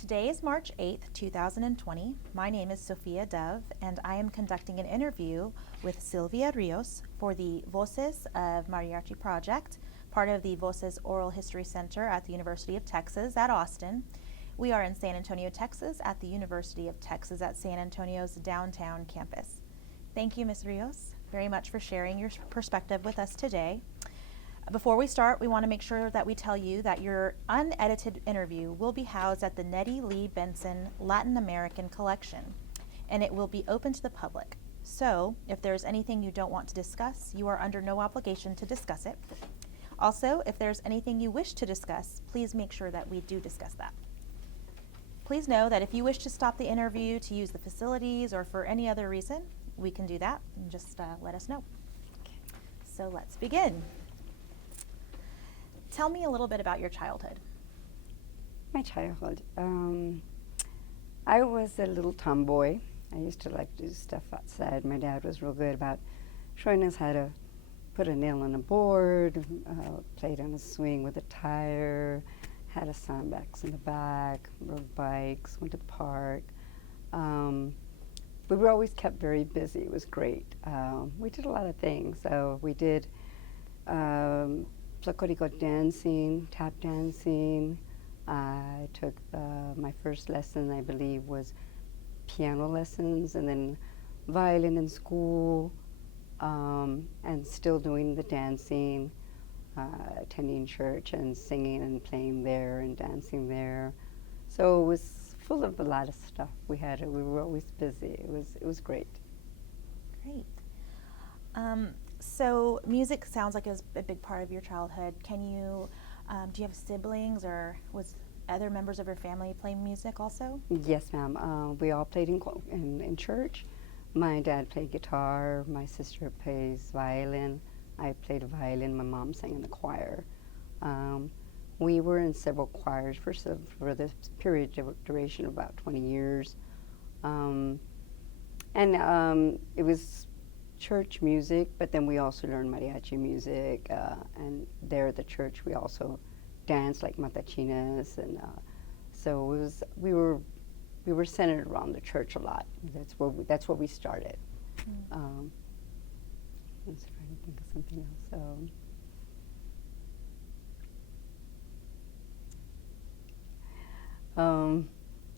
Today is March 8th, 2020. My name is Sofia Dove, and I am conducting an interview with Sylvia Rios for the Voces of Mariachi project, part of the Voces Oral History Center at the University of Texas at Austin. We are in San Antonio, Texas at the University of Texas at San Antonio's downtown campus. Thank you, Ms. Rios, very much for sharing your perspective with us today. Before we start, we want to make sure that we tell you that your unedited interview will be housed at the Nettie Lee Benson Latin American Collection, and it will be open to the public. So, if there's anything you don't want to discuss, you are under no obligation to discuss it. Also, if there's anything you wish to discuss, please make sure that we do discuss that. Please know that if you wish to stop the interview to use the facilities or for any other reason, we can do that, and just let us know. So let's begin. Tell me a little bit about your childhood. My childhood. I was a little tomboy. I used to like to do stuff outside. My dad was real good about showing us how to put a nail on a board, played on a swing with a tire, had a sandbox in the back, rode bikes, went to the park. We were always kept very busy. It was great. We did a lot of things. So we did Flacorico dancing, tap dancing. I took my first lesson, I believe, was piano lessons, and then violin in school, and still doing the dancing, attending church and singing and playing there and dancing there. So it was full of a lot of stuff. We were always busy. It was great. Great. So music sounds like it was a big part of your childhood. Can you, do you have siblings, or was other members of your family playing music also? Yes, ma'am. We all played in church. My dad played guitar. My sister plays violin. I played violin. My mom sang in the choir. We were in several choirs for the period duration of about 20 years. It was church music, but then we also learned mariachi music, and there at the church we also danced like matachinas, and so it was we were centered around the church a lot. That's where we started. I was trying to think of something else.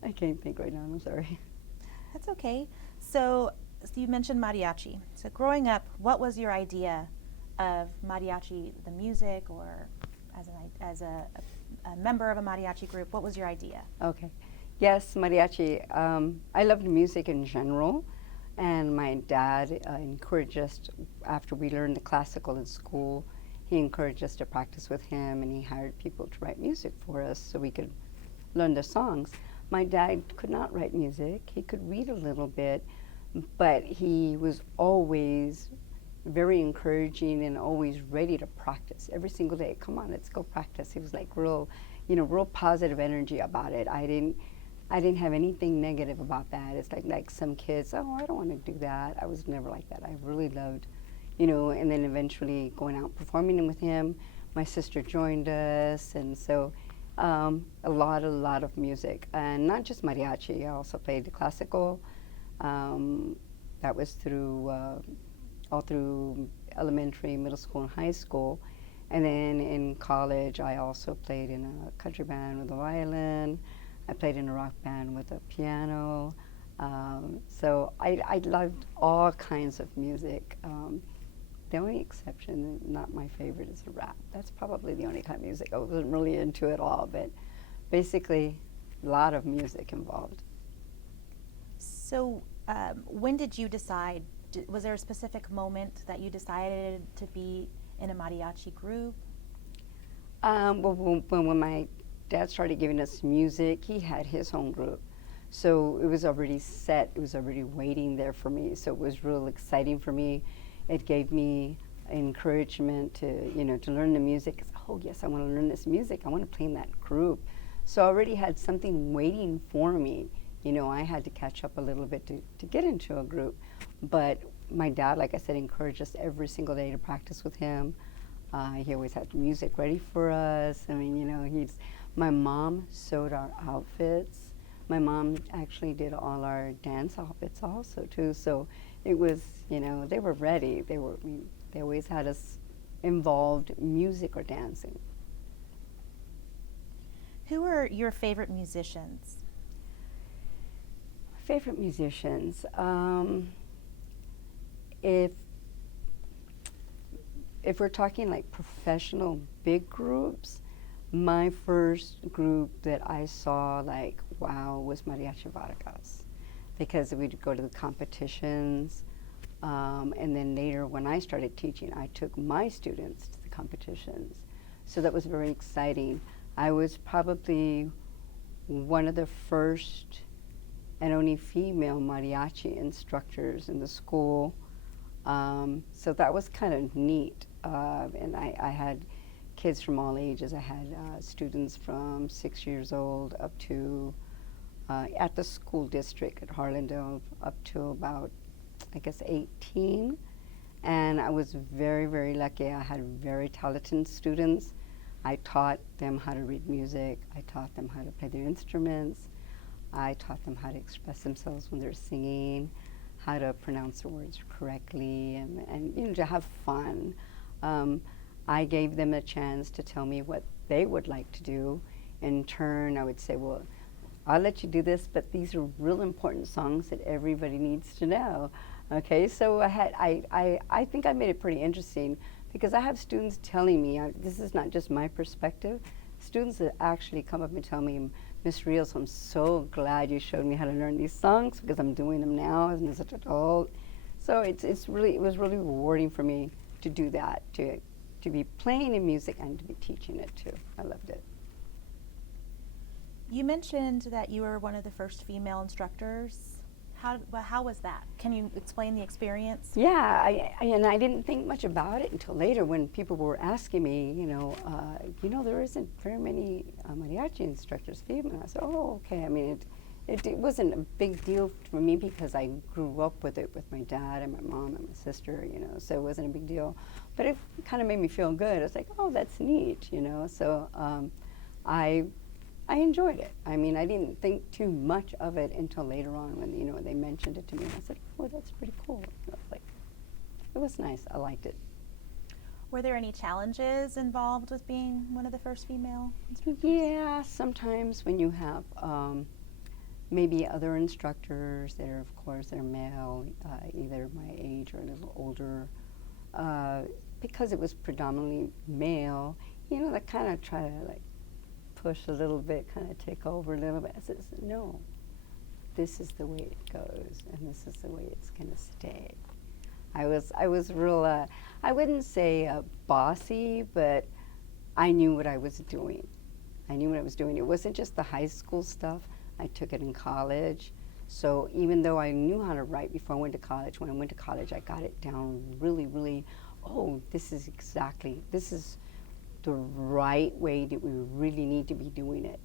I can't think right now. I'm sorry. That's okay. So you mentioned mariachi. So growing up, what was your idea of mariachi, the music, or as a member of a mariachi group? What was your idea? Okay. Yes, mariachi. I loved music in general, and my dad encouraged us, after we learned the classical in school, he encouraged us to practice with him, and he hired people to write music for us so we could learn the songs. My dad could not write music. He could read a little bit, but he was always very encouraging and always ready to practice every single day. Come on, let's go practice. He was like real positive energy about it. I didn't have anything negative about that. It's like some kids, oh, I don't want to do that. I was never like that. I really loved, and then eventually going out performing with him. My sister joined us, and so a lot of music, and not just mariachi. I also played the classical. That was all through elementary, middle school, and high school. And then in college, I also played in a country band with a violin. I played in a rock band with a piano. So I loved all kinds of music. The only exception, not my favorite, is rap. That's probably the only kind of music I wasn't really into at all, but basically a lot of music involved. So when did you decide, was there a specific moment that you decided to be in a mariachi group? When my dad started giving us music, he had his own group. So it was already set, it was already waiting there for me. So it was real exciting for me. It gave me encouragement to learn the music. Oh yes, I want to learn this music. I want to play in that group. So I already had something waiting for me. I had to catch up a little bit to get into a group. But my dad, like I said, encouraged us every single day to practice with him. He always had music ready for us. I mean, my mom sewed our outfits. My mom actually did all our dance outfits also too. So it was, you know, they were ready. They always had us involved music or dancing. Who are your favorite musicians? Favorite musicians. If we're talking like professional big groups, my first group that I saw like wow was Mariachi Vargas, because we'd go to the competitions, and then later when I started teaching, I took my students to the competitions, so that was very exciting. I was probably one of the first and only female mariachi instructors in the school. So that was kind of neat. And I had kids from all ages. I had students from 6 years old up to, at the school district at Harlandale, up to about, I guess, 18. And I was very, very lucky. I had very talented students. I taught them how to read music. I taught them how to play their instruments. I taught them how to express themselves when they're singing, how to pronounce the words correctly, and you know, to have fun. I gave them a chance to tell me what they would like to do. In turn, I would say, well, I'll let you do this, but these are real important songs that everybody needs to know. Okay, so I think I made it pretty interesting, because I have students telling me, this is not just my perspective, students that actually come up and tell me, Miss Rios, I'm so glad you showed me how to learn these songs, because I'm doing them now as an adult. So it was really rewarding for me to do that, to be playing in music and to be teaching it too. I loved it. You mentioned that you were one of the first female instructors. How was that? Can you explain the experience? Yeah, and I didn't think much about it until later when people were asking me, there isn't very many mariachi instructors female. I said, oh, okay. I mean, it wasn't a big deal for me because I grew up with it with my dad and my mom and my sister, so it wasn't a big deal. But it kind of made me feel good. I was like, oh, that's neat, So I enjoyed it. I mean, I didn't think too much of it until later on when, they mentioned it to me. I said, oh, that's pretty cool. It was nice. I liked it. Were there any challenges involved with being one of the first female instructors? Yeah, sometimes when you have maybe other instructors that are, of course, that are male, either my age or a little older, because it was predominantly male, they kind of try to push a little bit, kind of take over a little bit. I said, no, this is the way it goes, and this is the way it's going to stay. I was real, I wouldn't say bossy, but I knew what I was doing. It wasn't just the high school stuff. I took it in college. So even though I knew how to write before I went to college, when I went to college, I got it down really, really, this is the right way that we really need to be doing it,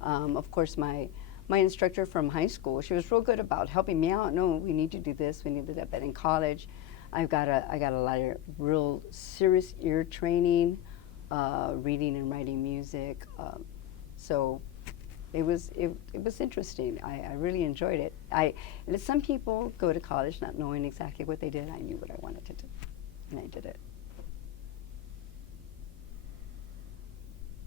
Of course, my instructor from high school, she was real good about helping me out. No, we need to do this, we need to do that. But in college, I got a lot of real serious ear training, reading and writing music. So it was interesting. I really enjoyed it. And some people go to college not knowing exactly what they did. I knew what I wanted to do, and I did it.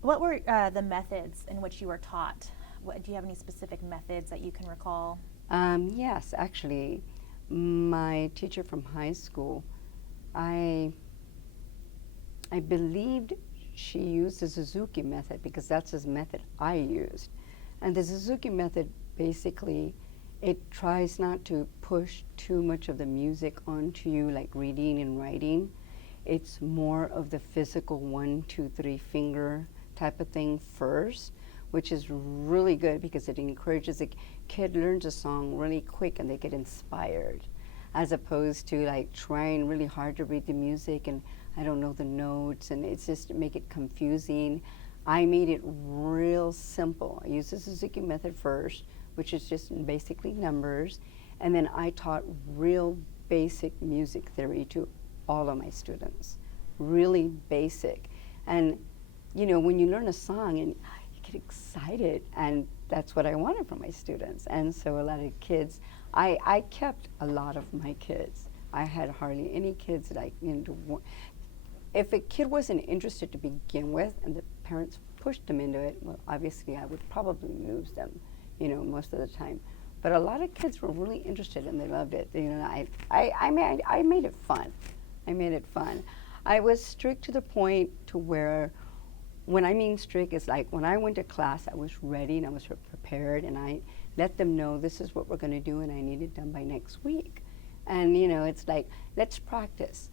What were the methods in which you were taught? Do you have any specific methods that you can recall? Yes, actually, my teacher from high school, I believed she used the Sookie Method because that's his method I used. And the Sookie Method, basically, it tries not to push too much of the music onto you, like reading and writing. It's more of the physical 1, 2, 3 finger type of thing first, which is really good because it encourages a kid learns a song really quick and they get inspired, as opposed to trying really hard to read the music and I don't know the notes and it's just to make it confusing. I made it real simple. I used the Sookie Method first, which is just basically numbers, and then I taught real basic music theory to all of my students, really basic. And when you learn a song and get excited, and that's what I wanted from my students. And so a lot of kids, I kept a lot of my kids. I had hardly any kids that I, if a kid wasn't interested to begin with and the parents pushed them into it, well, obviously I would probably lose them, most of the time. But a lot of kids were really interested and they loved it. I made it fun. I made it fun. I was strict to the point to where, when I mean strict, it's like when I went to class, I was ready and I was prepared, and I let them know this is what we're going to do and I need it done by next week. And it's like, let's practice.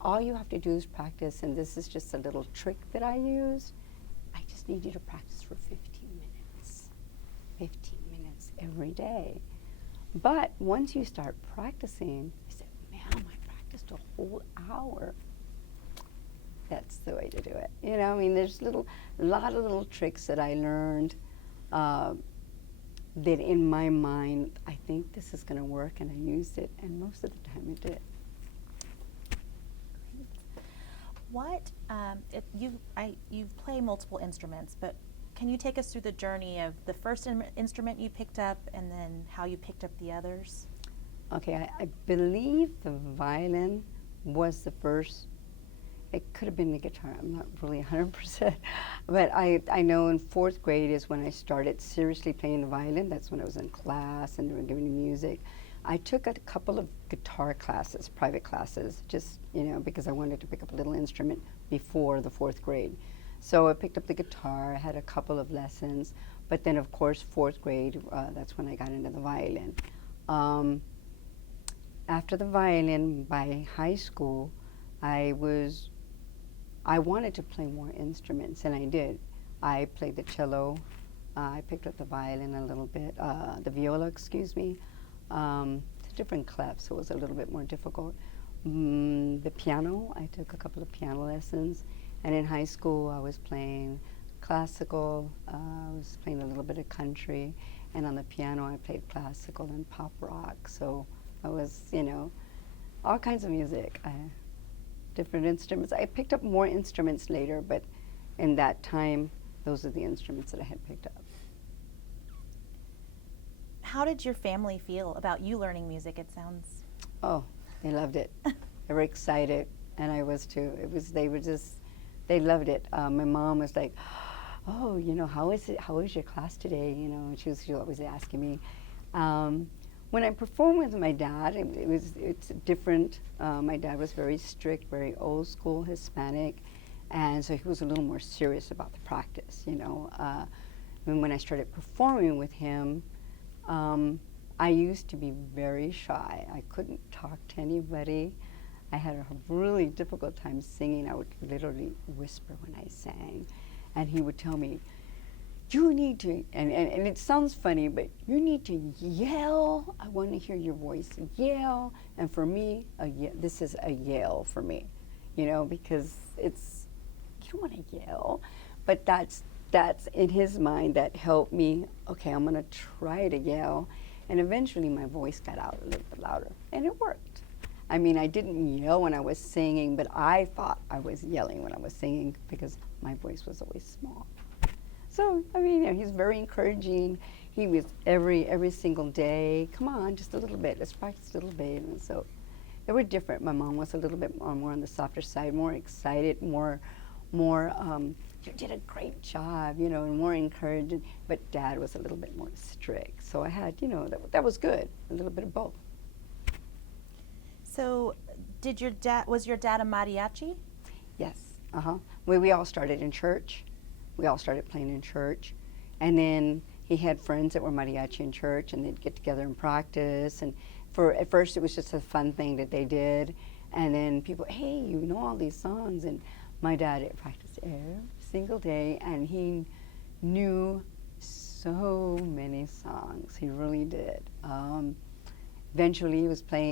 All you have to do is practice, and this is just a little trick that I use. I just need you to practice for 15 minutes. 15 minutes every day. But once you start practicing, you say, man, I practiced a whole hour. That's the way to do it. There's a lot of little tricks that I learned that in my mind, I think this is going to work, and I used it, and most of the time it did. What you play multiple instruments, but can you take us through the journey of the first instrument you picked up, and then how you picked up the others? Okay, I believe the violin was the first. It could have been the guitar. I'm not really 100%, but I know in 4th grade is when I started seriously playing the violin. That's when I was in class and they were giving me music. I took a couple of guitar classes, private classes, just, because I wanted to pick up a little instrument before the 4th grade. So I picked up the guitar, I had a couple of lessons, but then of course 4th grade, that's when I got into the violin. After the violin, by high school, I wanted to play more instruments, and I did. I played the cello, I picked up the violin a little bit, the viola, excuse me. It's a different clef, so it was a little bit more difficult. The piano, I took a couple of piano lessons, and in high school I was playing classical, I was playing a little bit of country, and on the piano I played classical and pop rock, so I was, all kinds of music. Different instruments. I picked up more instruments later, but in that time, those are the instruments that I had picked up. How did your family feel about you learning music? It sounds... Oh, they loved it. They were excited, and I was too. They loved it. My mom was like, oh, how is it? How is your class today? She was always asking me. When I performed with my dad, it's different. My dad was very strict, very old school Hispanic, and so he was a little more serious about the practice, And when I started performing with him, I used to be very shy. I couldn't talk to anybody. I had a really difficult time singing. I would literally whisper when I sang, and he would tell me, you need to, and it sounds funny, but you need to yell. I want to hear your voice yell. And for me, this is a yell for me, because you don't want to yell. But that's in his mind that helped me. Okay, I'm going to try to yell. And eventually my voice got out a little bit louder, and it worked. I didn't yell when I was singing, but I thought I was yelling when I was singing because my voice was always small. So, he's very encouraging. He was every single day, come on, just a little bit, let's practice a little bit. And so they were different. My mom was a little bit more on the softer side, more excited, more you did a great job, and more encouraging. But Dad was a little bit more strict. So I had, that was good, a little bit of both. So was your dad a mariachi? Yes, we all started in church. We all started playing in church, and then he had friends that were mariachi in church, and they'd get together and practice. And at first it was just a fun thing that they did, and then people, hey, you know all these songs, and my dad practiced every single day, and he knew so many songs. He really did. Eventually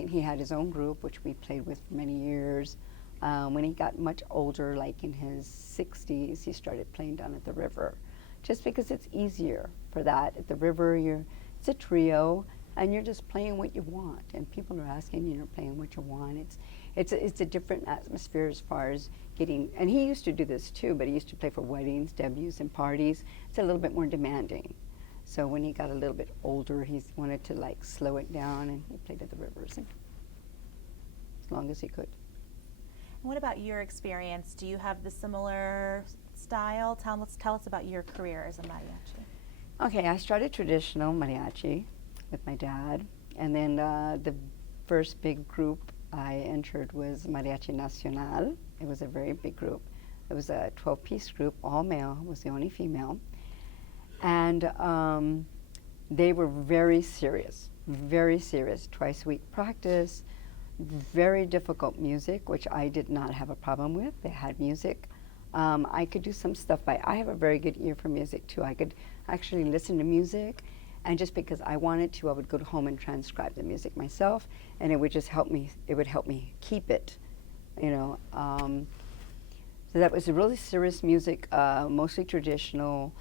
he had his own group, which we played with for many years. When he got much older, like in his 60s, he started playing down at the river, just because it's easier for that. At the river, it's a trio, and you're just playing what you want, and people are asking, you know, playing what you want. It's a different atmosphere as far as getting, and he used to do this too, but he used to play for weddings, debuts, and parties. It's a little bit more demanding. So when he got a little bit older, he wanted to like slow it down, and he played at the rivers as long as he could. And what about your experience? Do you have the similar style? Tell us about your career as a mariachi. Okay, I started traditional mariachi with my dad, and then the first big group I entered was Mariachi Nacional. It was a very big group. It was a 12-piece group, all male, was the only female. And they were very serious, twice a week practice, very difficult music, which I did not have a problem with. They had music. I could do some stuff I have a very good ear for music too. I could actually listen to music, and just because I wanted to, I would go home and transcribe the music myself, and it would just help me, it would help me keep it, you know. So that was really serious music, mostly traditional,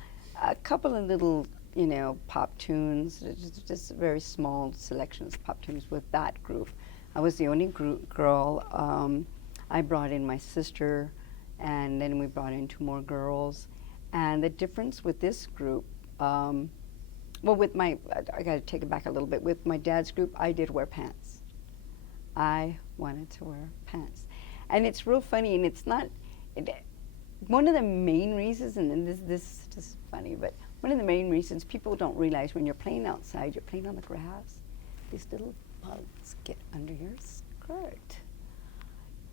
a couple of little, you know, pop tunes, just very small selections of pop tunes with that group. I was the only girl. I brought in my sister, and then we brought in 2 more girls. And the difference with this group, well, with my, I got to take it back a little bit. With my dad's group, I did wear pants. I wanted to wear pants. And it's real funny, and it's not, one of the main reasons, and this is just funny, but one of the main reasons people don't realize when you're playing outside, you're playing on the grass, these little bugs get under your skirt.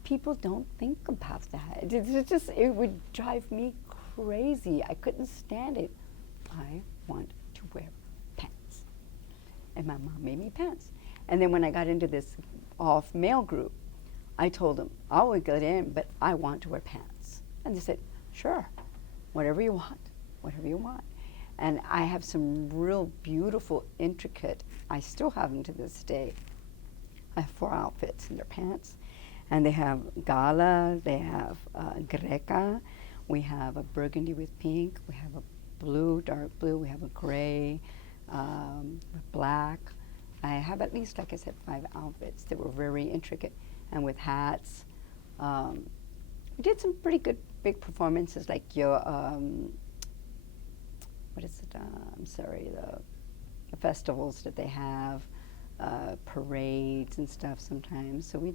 People don't think about that. It would drive me crazy. I couldn't stand it. I want to wear pants. And my mom made me pants. And then when I got into this all-male group, I told them, I will get in, but I want to wear pants. And they said, sure, whatever you want, whatever you want. And I have some real beautiful, intricate, I still have them to this day. I have 4 outfits in their pants. And they have gala, they have greca, we have a burgundy with pink, we have a blue, dark blue, we have a gray, black. I have at least, like I said, 5 outfits that were very intricate, and with hats. We did some pretty good big performances, like what is it? I'm sorry, the festivals that they have, parades and stuff sometimes. So we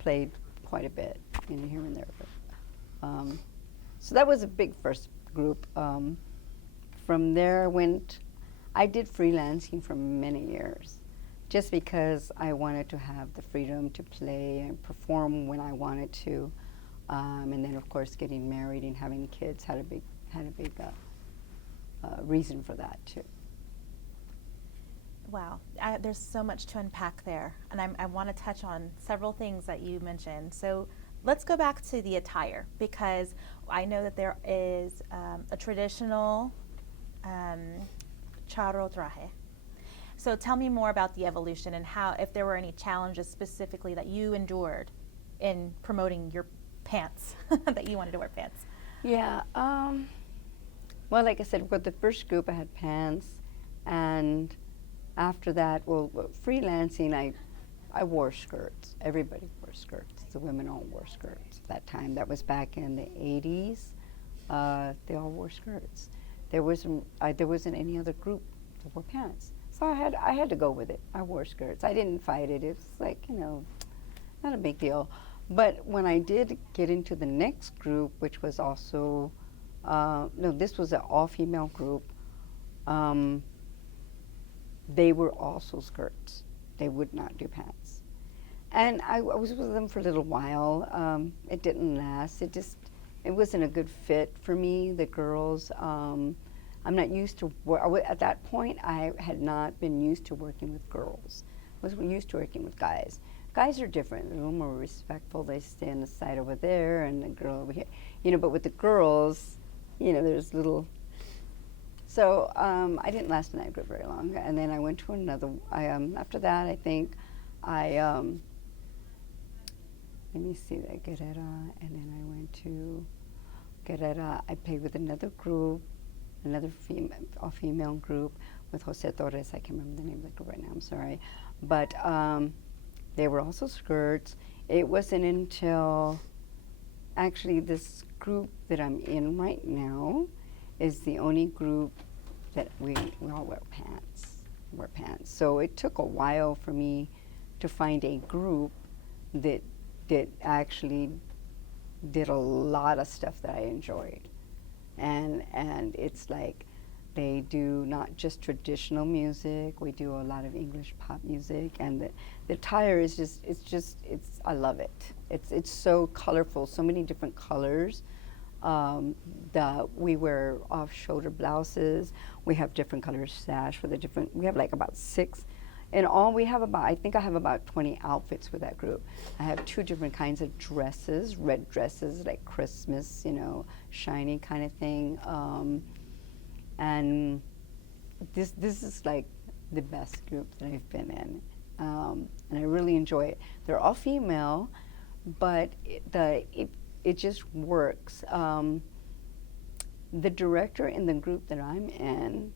played quite a bit, you know, here and there. But, so that was a big first group. From there I did freelancing for many years, just because I wanted to have the freedom to play and perform when I wanted to. And then, of course, getting married and having kids had a big reason for that too. Wow, there's so much to unpack there, and I want to touch on several things that you mentioned. So let's go back to the attire, because I know that there is a traditional charro traje. So tell me more about the evolution and how, if there were any challenges specifically that you endured in promoting your pants, that you wanted to wear pants. Yeah, well, like I said, with the first group I had pants, and after that, well, freelancing, I wore skirts. Everybody wore skirts. The women all wore skirts at that time. That was back in the 80s. They all wore skirts. There wasn't any other group that wore pants. So I had to go with it. I wore skirts. I didn't fight it. It's like, you know, not a big deal. But when I did get into the next group, which was also, no, this was an all-female group, they were also skirts. They would not do pants. And I was with them for a little while. It didn't last. It wasn't a good fit for me, the girls. I'm not used to, at that point, I had not been used to working with girls. I was used to working with guys. Guys are different. They're a little more respectful. They stay on the side over there and the girl over here. You know, but with the girls, you know, there's little. So I didn't last in that group very long. And then I went to another, after that, I think let me see, Guerrera, and then I went to Guerrera. I played with another group, another all-female group. with Jose Torres. I can't remember the name of the group right now, I'm sorry. But they were also skirts. It wasn't until actually this group that I'm in right now is the only group that we all wear pants. So it took a while for me to find a group that actually did a lot of stuff that I enjoyed. And it's like they do not just traditional music, we do a lot of English pop music, and the attire is I love it. It's so colorful, so many different colors. We wear off-shoulder blouses. We have different color sash for the different. We have like about 6. In all, we have I think I have about 20 outfits with that group. I have 2 different kinds of dresses, red dresses, like Christmas, shiny kind of thing. And this is like the best group that I've been in. And I really enjoy it. They're all female, but it just works. The director in the group that I'm in,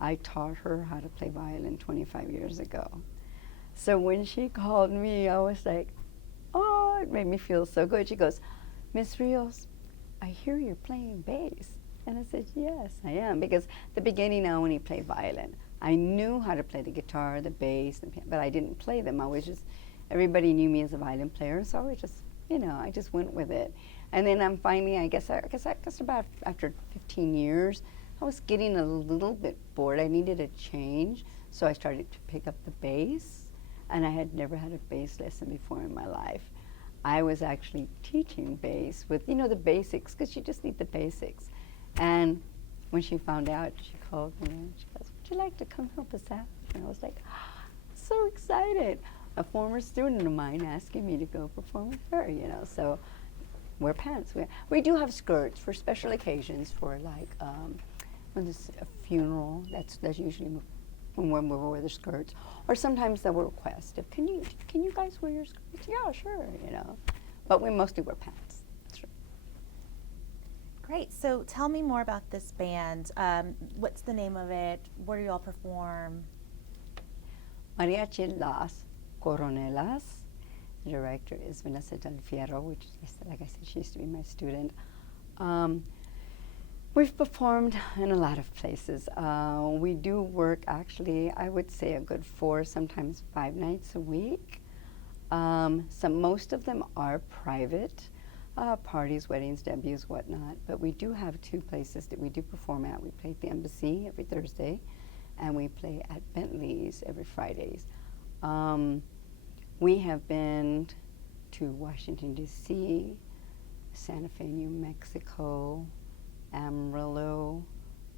I taught her how to play violin 25 years ago. So when she called me, I was like, oh, it made me feel so good. She goes, Miss Rios, I hear you're playing bass. And I said, yes, I am. Because at the beginning, I only played violin. I knew how to play the guitar, the bass, the piano, but I didn't play them. I was just, everybody knew me as a violin player, so I just, I just went with it. And then I'm finally, I guess about after 15 years, I was getting a little bit bored. I needed a change, so I started to pick up the bass, and I had never had a bass lesson before in my life. I was actually teaching bass with, the basics, because you just need the basics. And when she found out, she called me and she goes, would you like to come help us out? And I was like, so excited. A former student of mine asking me to go perform with her, so wear pants. We do have skirts for special occasions, for like when there's a funeral, that's usually when we wear the skirts. Or sometimes they will request, can you guys wear your skirts? Yeah, sure, But we mostly wear pants. That's right. Great. So tell me more about this band. What's the name of it? Where do you all perform? Mariachi Las Coronelas. The director is Vanessa Del Fierro, which, like I said, she used to be my student. We've performed in a lot of places. We do work, actually, I would say a good 4, sometimes 5 nights a week. Most of them are private, parties, weddings, debuts, whatnot. But we do have 2 places that we do perform at. We play at the Embassy every Thursday, and we play at Bentley's every Fridays. We have been to Washington, D.C., Santa Fe, New Mexico, Amarillo,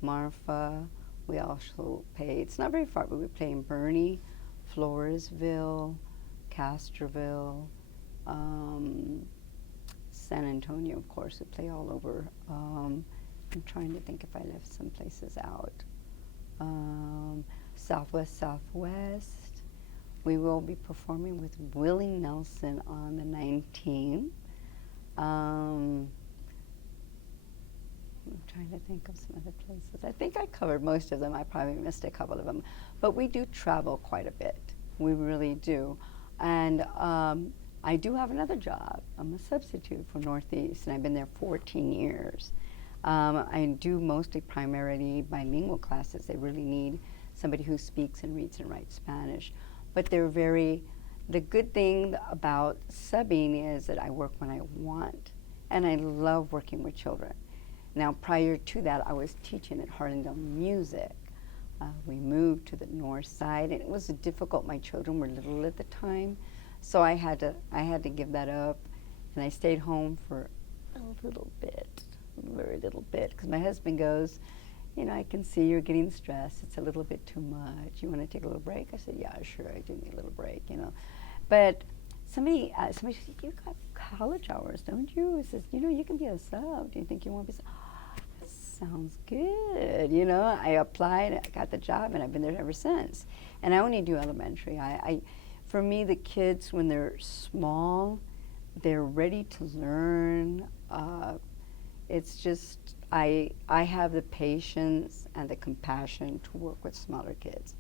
Marfa. We also play, it's not very far, but we play in Bernie, Floresville, Castroville, San Antonio, of course. We play all over. I'm trying to think if I left some places out. Southwest. We will be performing with Willie Nelson on the 19th. I'm trying to think of some other places. I think I covered most of them. I probably missed a couple of them. But we do travel quite a bit. We really do. And I do have another job. I'm a substitute for Northeast, and I've been there 14 years. I do mostly primarily bilingual classes. They really need somebody who speaks and reads and writes Spanish. But the good thing about subbing is that I work when I want, and I love working with children. Now, prior to that, I was teaching at Harlandale Music. We moved to the north side, and it was difficult. My children were little at the time, so I had to give that up, and I stayed home for a little bit, very little bit, because my husband goes, I can see you're getting stressed. It's a little bit too much. You want to take a little break? I said, yeah, sure, I do need a little break, But somebody said, you got college hours, don't you? He says, you can be a sub. Do you think you want to be a sub? Oh, that sounds good. I applied, I got the job, and I've been there ever since. And I only do elementary. For me, the kids, when they're small, they're ready to learn. It's just, I have the patience and the compassion to work with smaller kids.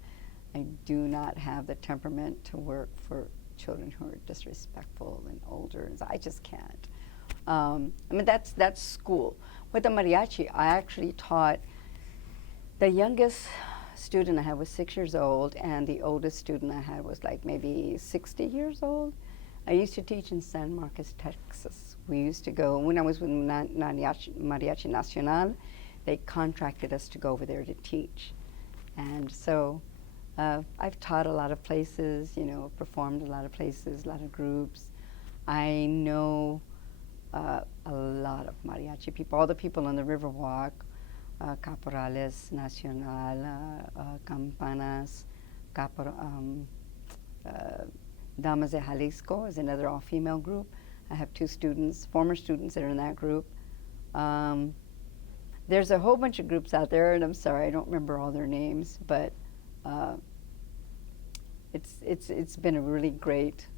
I do not have the temperament to work for children who are disrespectful and older. I just can't. I mean, that's school. With the mariachi, I actually taught, the youngest student I had was 6 years old, and the oldest student I had was like maybe 60 years old. I used to teach in San Marcos, Texas. We used to go, when I was with Mariachi Nacional, they contracted us to go over there to teach. And so I've taught a lot of places, you know, performed a lot of places, a lot of groups. I know a lot of mariachi people, all the people on the Riverwalk, Caporales Nacional, Campanas, Damas de Jalisco is another all-female group. I have 2 students, former students that are in that group. There's a whole bunch of groups out there, and I'm sorry, I don't remember all their names, but it's been a really great.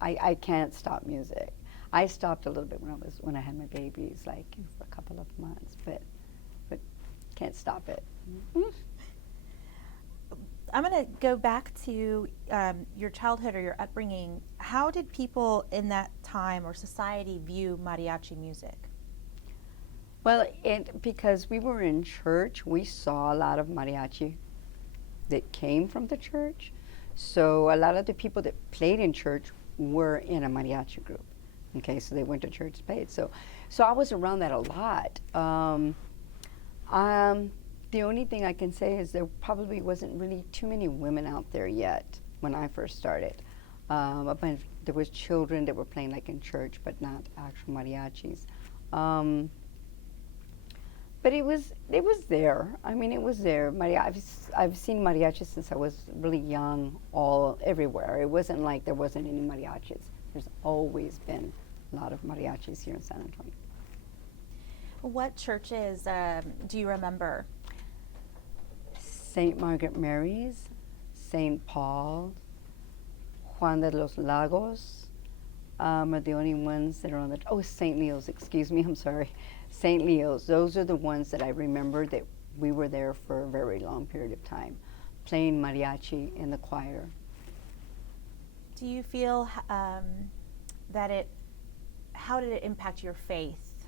I can't stop music. I stopped a little bit when I had my babies, like for a couple of months, but can't stop it. I'm going to go back to your childhood or your upbringing. How did people in that time or society view mariachi music? Well, because we were in church, we saw a lot of mariachi that came from the church. So a lot of the people that played in church were in a mariachi group. Okay, so they went to church and played. So I was around that a lot. The only thing I can say is there probably wasn't really too many women out there yet when I first started. There was children that were playing like in church, but not actual mariachis. But it was there. I mean, it was there. I've seen mariachis since I was really young, everywhere. It wasn't like there wasn't any mariachis. There's always been a lot of mariachis here in San Antonio. What churches do you remember? St. Margaret Mary's, St. Paul, Juan de los Lagos are the only ones that are on the, St. Leo's, excuse me, I'm sorry. St. Leo's, those are the ones that I remember that we were there for a very long period of time, playing mariachi in the choir. Do you feel how did it impact your faith?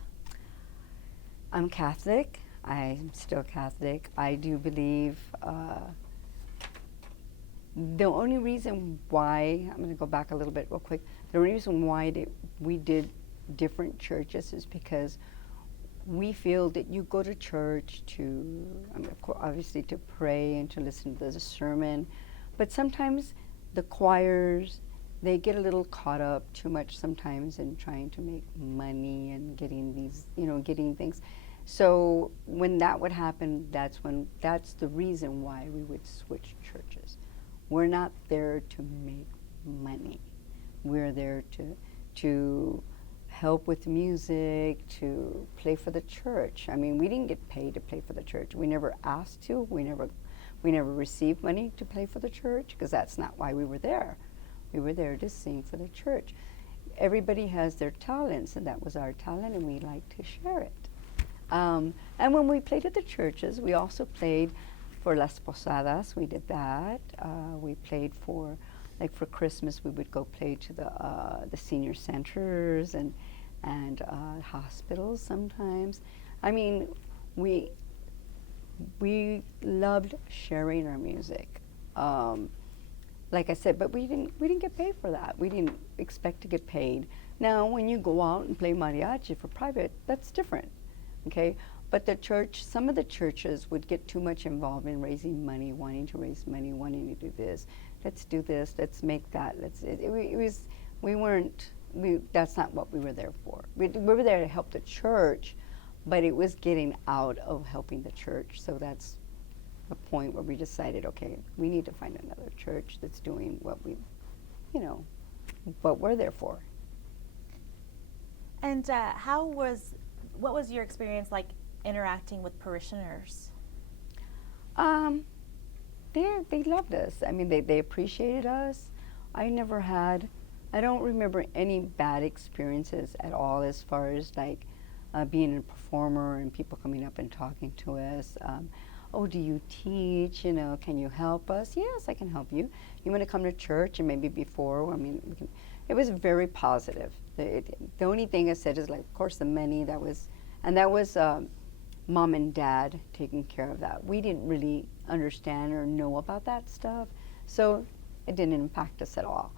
I'm Catholic. I'm still Catholic. I do believe the only reason why, I'm going to go back a little bit real quick, the only reason why we did different churches is because we feel that you go to church to, obviously to pray and to listen to the sermon, but sometimes the choirs, they get a little caught up too much sometimes in trying to make money and getting these, getting things. So when that would happen, that's the reason why we would switch churches. We're not there to make money. We're there to help with music, to play for the church. I mean, we didn't get paid to play for the church. We never asked to. We never received money to play for the church, because that's not why we were there. We were there to sing for the church. Everybody has their talents, and that was our talent, and we like to share it. And when we played at the churches, we also played for Las Posadas. We did that. We played for Christmas, we would go play to the senior centers and hospitals sometimes. I mean, we loved sharing our music. Like I said, but we didn't get paid for that. We didn't expect to get paid. Now, when you go out and play mariachi for private, that's different. Okay, but some of the churches would get too much involved in raising money, wanting to raise money, wanting to do this. Let's do this. Let's make that. That's not what we were there for. We were there to help the church, but it was getting out of helping the church. So that's a point where we decided, okay, we need to find another church that's doing what we're there for. And what was your experience like interacting with parishioners? They loved us. I mean, they appreciated us. I don't remember any bad experiences at all as far as being a performer and people coming up and talking to us. Oh, do you teach? You know, can you help us? Yes, I can help you. You want to come to church? And maybe before, I mean, it was very positive. The only thing I said is, like, of course, the money that was mom and dad taking care of that. We didn't really understand or know about that stuff, so it didn't impact us at all.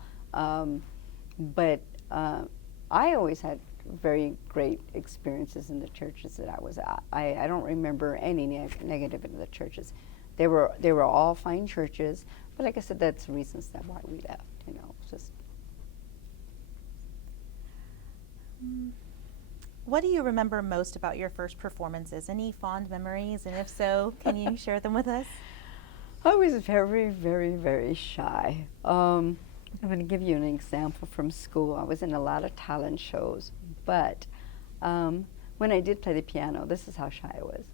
But I always had very great experiences in the churches that I was at. I don't remember any negative in the churches. They were all fine churches, but like I said, that's reasons that why we left. You know, just. What do you remember most about your first performances? Any fond memories? And if so, can you share them with us? I was very, very, very shy. I'm going to give you an example from school. I was in a lot of talent shows, but when I did play the piano, this is how shy I was.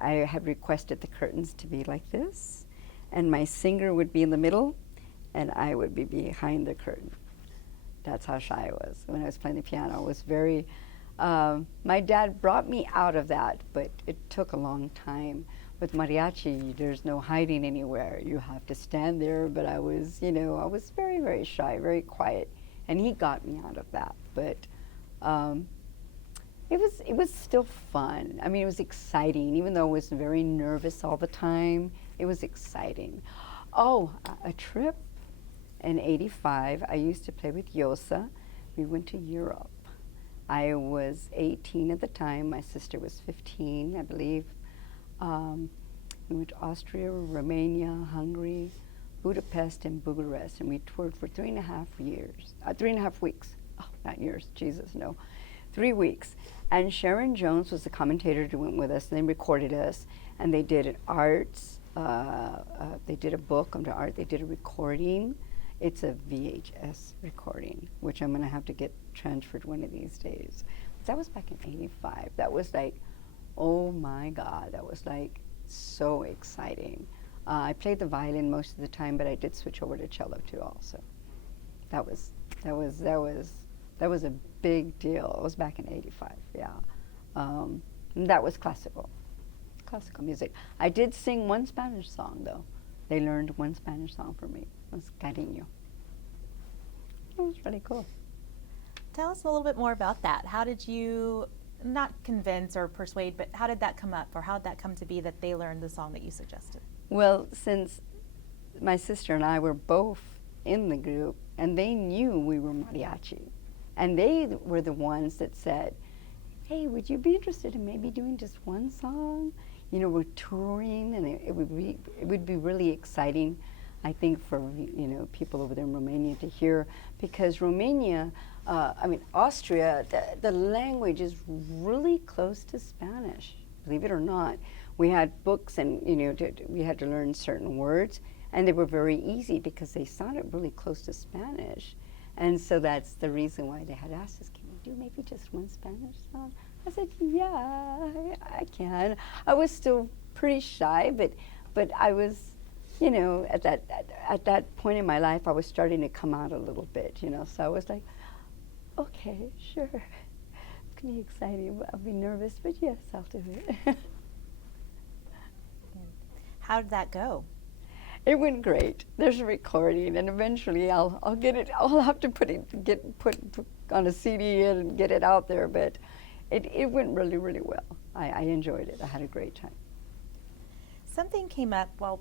I had requested the curtains to be like this, and my singer would be in the middle, and I would be behind the curtain. That's how shy I was when I was playing the piano. I was very. My dad brought me out of that, but it took a long time. With mariachi, there's no hiding anywhere. You have to stand there, but I was, you know, I was very, very shy, very quiet, and he got me out of that. But it was still fun. I mean, it was exciting, even though I was very nervous all the time. It was exciting. Oh, a trip in '85. I used to play with Yosa. We went to Europe. I was 18 at the time. My sister was 15, I believe. We went to Austria, Romania, Hungary, Budapest, and Bucharest, and we toured for 3.5 weeks. Oh, not years, Jesus, no. 3 weeks. And Sharon Jones was the commentator who went with us, and they recorded us, and they did an arts, they did a book on the art, they did a recording. It's a VHS recording, which I'm going to have to get transferred one of these days. That was back in '85. That was like, oh my God, that was like so exciting. I played the violin most of the time, but I did switch over to cello too also. That was a big deal. It was back in '85, yeah. And that was classical music. I did sing one Spanish song though. They learned one Spanish song for me. It was Cariño. It was really cool. Tell us a little bit more about that. How did you, not convince or persuade, but how did that come up, or how did that come to be that they learned the song that you suggested? Well, since my sister and I were both in the group, and they knew we were mariachi, and they were the ones that said, hey, would you be interested in maybe doing just one song? You know, we're touring, and it would be really exciting, I think, for, you know, people over there in Romania to hear, because Romania, Austria, the language is really close to Spanish, believe it or not. We had books, and, you know, we had to learn certain words, and they were very easy because they sounded really close to Spanish. And so that's the reason why they had asked us, can we do maybe just one Spanish song? I said, yeah, I can. I was still pretty shy, but I was, you know, at that point in my life, I was starting to come out a little bit, you know. So I was like, okay, sure. It's going to be exciting. I'll be nervous, but yes, I'll do it. How did that go? It went great. There's a recording, and eventually I'll get it. I'll have to put on a CD and get it out there. But it went really, really well. I enjoyed it. I had a great time. Something came up while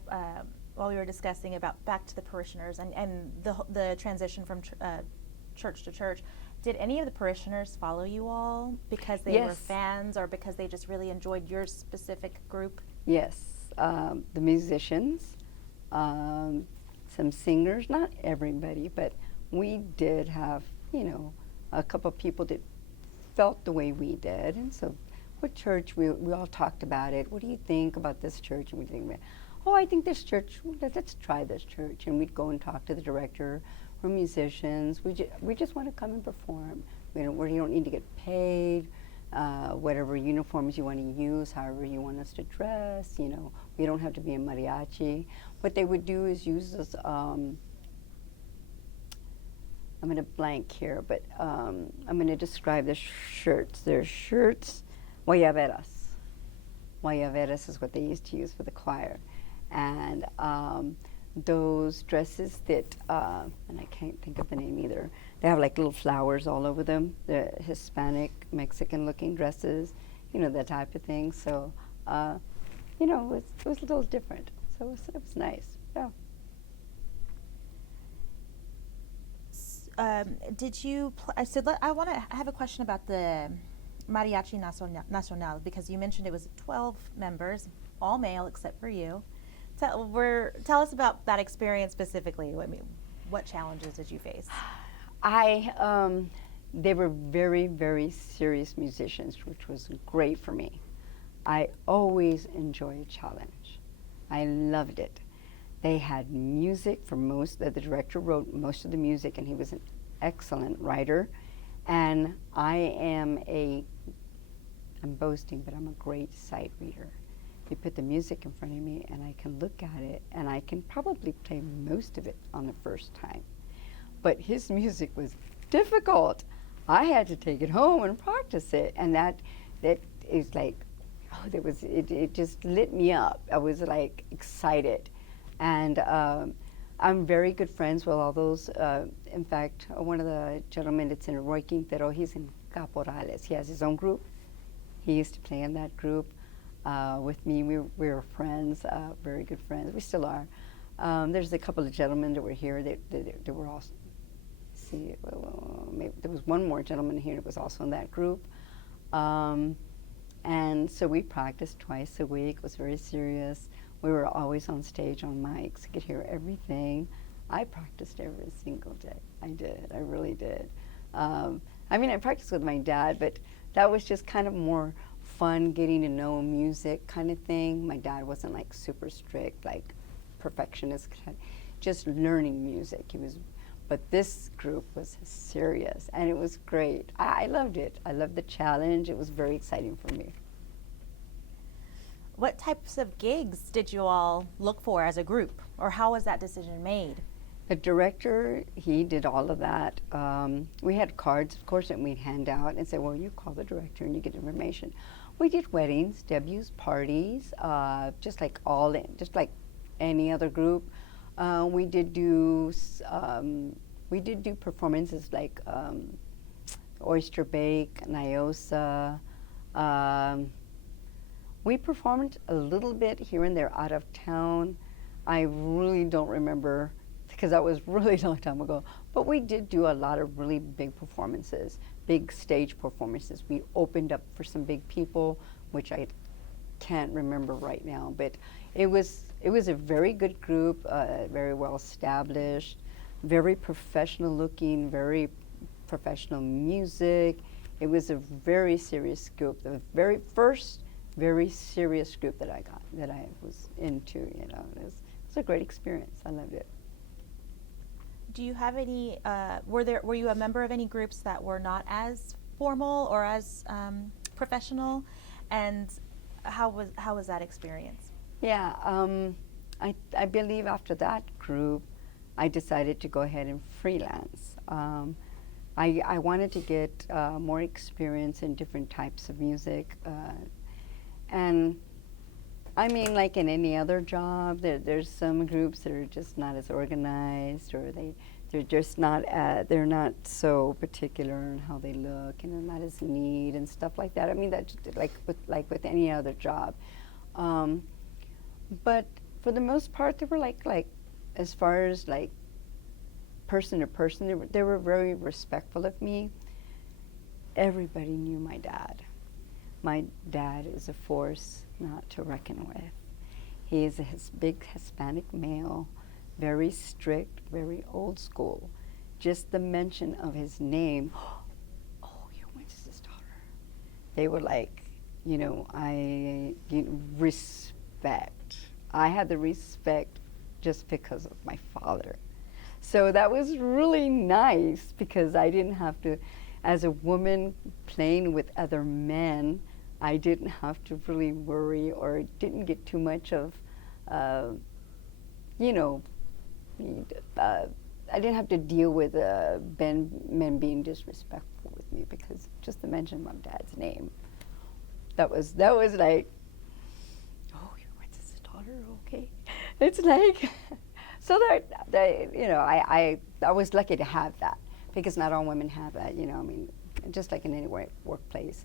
we were discussing about back to the parishioners and the transition from church to church. Did any of the parishioners follow you all because they were fans, or because they just really enjoyed your specific group? Yes, the musicians, some singers, not everybody, but we did have, you know, a couple of people that felt the way we did. And so what church, we all talked about it. What do you think about this church? And we think, oh, I think this church, let's try this church. And we'd go and talk to the director. We're musicians. We just want to come and perform. You don't need to get paid. Whatever uniforms you want to use, however you want us to dress, you know, we don't have to be a mariachi. What they would do is use this I'm going to blank here, but I'm going to describe the shirts. They're shirts, guayaberas. Guayaberas is what they used to use for the choir. And those dresses that, and I can't think of the name either, they have like little flowers all over them. They're Hispanic, Mexican-looking dresses, you know, that type of thing. So, you know, it was a little different. So it was nice, yeah. Did you, I have a question about the Mariachi Nacional, because you mentioned it was 12 members, all male except for you. Tell us about that experience specifically. I mean, what challenges did you face? They were very, very serious musicians, which was great for me. I always enjoy a challenge. I loved it. They had music for the director wrote most of the music, and he was an excellent writer. And I'm boasting, but I'm a great sight reader. You put the music in front of me and I can look at it, and I can probably play most of it on the first time. But his music was difficult. I had to take it home and practice it, and that is like, it just lit me up. I was like excited. And I'm very good friends with all those. In fact, one of the gentlemen that's in Roy Quintero, he's in Caporales. He has his own group. He used to play in that group with me. We were friends, very good friends. We still are. There's a couple of gentlemen that were here that were all, maybe there was one more gentleman here that was also in that group. And so we practiced twice a week. It was very serious. We were always on stage on mics. You could hear everything. I practiced every single day. I did. I really did. I mean, I practiced with my dad, but that was just kind of more fun, getting to know music kind of thing. My dad wasn't like super strict, like perfectionist, just learning music. But this group was serious, and it was great. I loved it. I loved the challenge. It was very exciting for me. What types of gigs did you all look for as a group, or how was that decision made? The director, he did all of that. We had cards, of course, that we'd hand out and say, well, you call the director and you get information. We did weddings, debuts, parties, just like any other group. We did do performances like Oyster Bake, Niosa. We performed a little bit here and there out of town. I really don't remember, because that was really a long time ago. But we did do a lot of really big performances, big stage performances. We opened up for some big people, which I can't remember right now. But it was a very good group, very well established, very professional looking, very professional music. It was a very serious group. The very first very serious group that I was into, you know. It was a great experience. I loved it. Do you have any, were you a member of any groups that were not as formal or as professional? And how was that experience? Yeah, I believe after that group, I decided to go ahead and freelance. I wanted to get more experience in different types of music. And I mean, like in any other job, there's some groups that are just not as organized, or they're just not they're not so particular in how they look, and they're not as neat and stuff like that. I mean, that's like with any other job. But for the most part, they were like as far as like person to person, they were very respectful of me. Everybody knew my dad. My dad is a force not to reckon with. He is a big Hispanic male, very strict, very old school. Just the mention of his name, oh, you're Wences' daughter. They were like, you know, respect. I had the respect just because of my father. So that was really nice, because I didn't have to, as a woman playing with other men, I didn't have to really worry, or didn't get too much of, you know, I didn't have to deal with men being disrespectful with me, because just to mention my dad's name, that was like, oh, you're Princess's daughter, okay. It's like, so that you know, I was lucky to have that, because not all women have that, you know. I mean, just like in any workplace.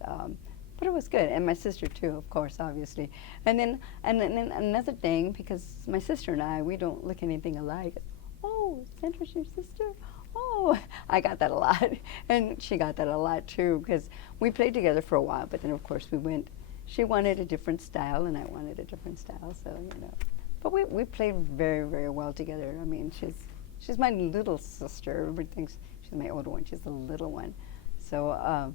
But it was good, and my sister too, of course, obviously. And then another thing, because my sister and I, we don't look anything alike. Oh, Sandra's your sister? Oh, I got that a lot, and she got that a lot too, because we played together for a while. But then, of course, we went. She wanted a different style, and I wanted a different style. So you know, but we played very, very well together. I mean, she's my little sister. Everybody thinks she's my older one. She's the little one. So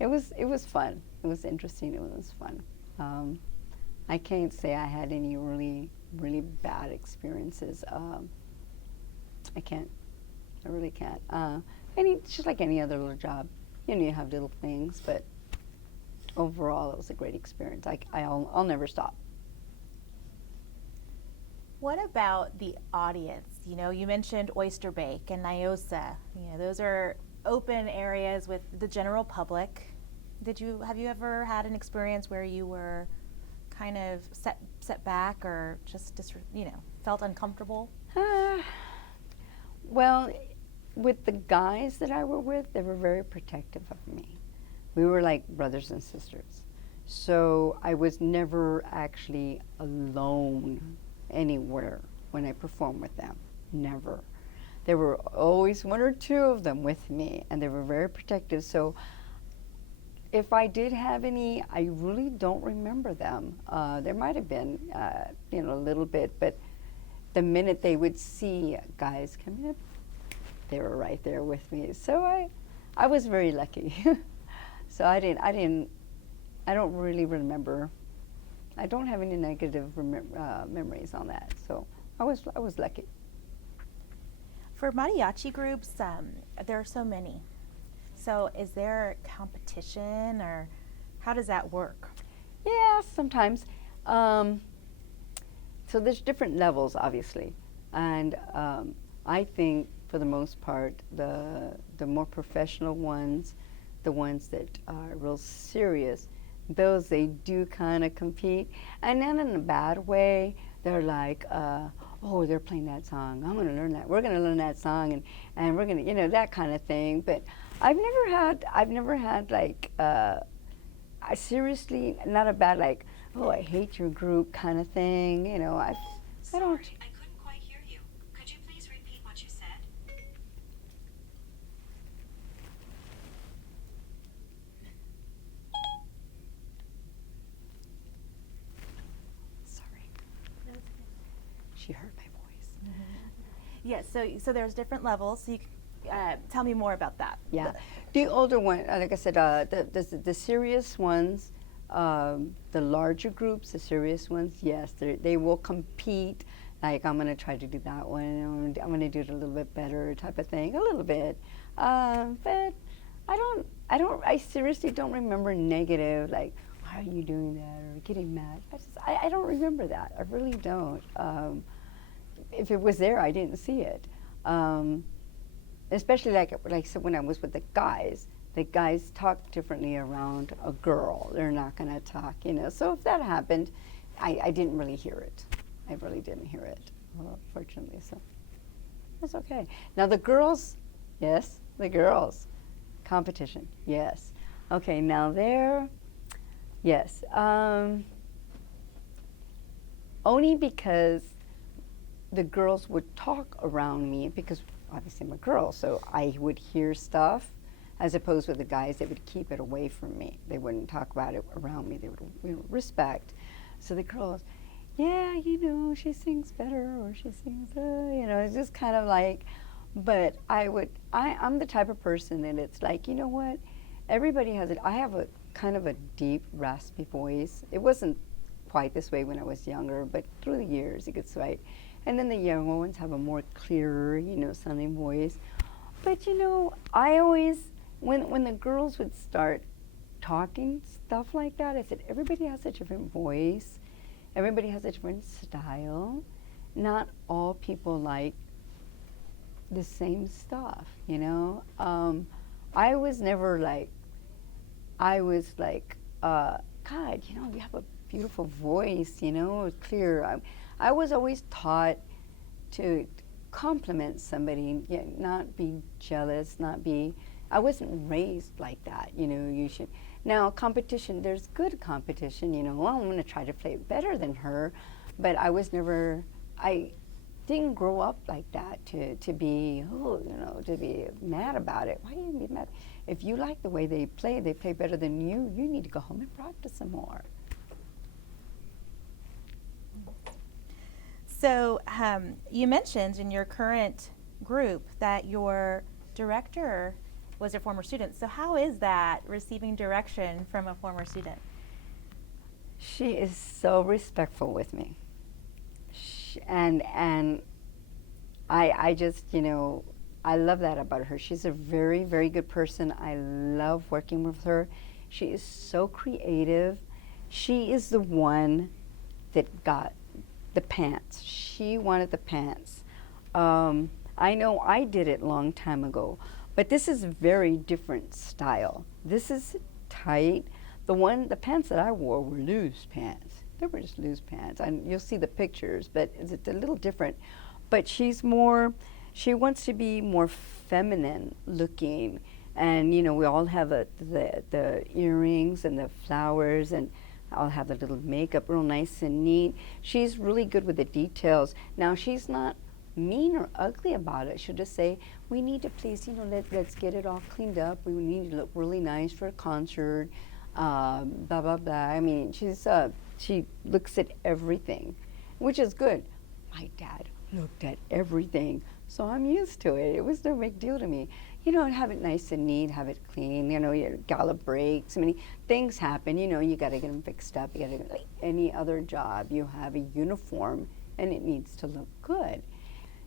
it was fun. It was interesting. It was fun. I can't say I had any really, really bad experiences. I can't. I really can't. Just like any other little job, you know, you have little things, but overall, it was a great experience. I'll never stop. What about the audience? You know, you mentioned Oyster Bake and Nyosa. You know, those are open areas with the general public. Have you ever had an experience where you were kind of set back, or just felt uncomfortable? Well, with the guys that I were with, they were very protective of me. We were like brothers and sisters. So I was never actually alone anywhere when I performed with them. Never. There were always one or two of them with me, and they were very protective. So if I did have any, I really don't remember them. There might have been, a little bit, but the minute they would see guys come in, they were right there with me. So I was very lucky. So I don't really remember. I don't have any negative memories on that. So I was lucky. For mariachi groups, there are so many. So is there competition, or how does that work? Yeah, sometimes. So there's different levels, obviously, and I think for the most part, the more professional ones, the ones that are real serious, those they do kind of compete, and not in a bad way. They're like, oh, they're playing that song. I'm going to learn that. We're going to learn that song, and we're going to, that kind of thing. But I've never had like, I seriously, not a bad like, oh, I hate your group kind of thing. I don't. Sorry, I couldn't quite hear you. Could you please repeat what you said? Sorry. She heard my voice. Yes, so there's different levels. So you tell me more about that. Yeah, the older one, like I said, the serious ones, the larger groups, the serious ones, yes, they will compete. Like, I'm going to try to do that one. I'm going to do it a little bit better, type of thing, a little bit. But I seriously don't remember negative, like, why are you doing that, or getting mad. I don't remember that. I really don't. If it was there, I didn't see it. Especially like so when I was with the guys talk differently around a girl. They're not going to talk, So if that happened, I didn't really hear it. I really didn't hear it, fortunately. So that's okay. Now the girls, yes, the girls. Competition, yes. Okay, now there, yes. Only because the girls would talk around me, because obviously I'm a girl, so I would hear stuff, as opposed with the guys, they would keep it away from me. They wouldn't talk about it around me. They would respect. So the girls, yeah, she sings better, or she sings, it's just kind of like, but I'm the type of person that it's like, you know what, everybody has it. I have a kind of a deep, raspy voice. It wasn't quite this way when I was younger, but through the years it gets right. And then the younger ones have a more clearer, sounding voice. But I always, when the girls would start talking stuff like that, I said, everybody has a different voice. Everybody has a different style. Not all people like the same stuff, you know. I was never like, I was like, God, you know, you have a beautiful voice, you know, clear. I was always taught to compliment somebody, yet not be jealous, not be. I wasn't raised like that, you know. You should. Now, competition, there's good competition, you know. Well, I'm going to try to play better than her, but I was never. I didn't grow up like that to be, oh, you know, to be mad about it. Why do you be mad? If you like the way they play better than you, you need to go home and practice some more. So you mentioned in your current group that your director was a former student. So how is that, receiving direction from a former student? She is so respectful with me. And I just, you know, I love that about her. She's a very, very good person. I love working with her. She is so creative. She is the one that got the pants. She wanted the pants. I know I did it a long time ago, but this is a very different style. This is tight. The pants that I wore were loose pants. They were just loose pants. And you'll see the pictures, but it's a little different. But she's more, she wants to be more feminine looking. And, you know, we all have the earrings and the flowers, and I'll have the little makeup real nice and neat. She's really good with the details. Now, she's not mean or ugly about it. She'll just say, we need to please, you know, let's get it all cleaned up. We need to look really nice for a concert, blah, blah, blah. I mean, she looks at everything, which is good. My dad looked at everything, so I'm used to it. It was no big deal to me. You know, have it nice and neat, have it clean. You know, your gala breaks. I mean, things happen. You know, you got to get them fixed up. You got to, like any other job, you have a uniform, and it needs to look good.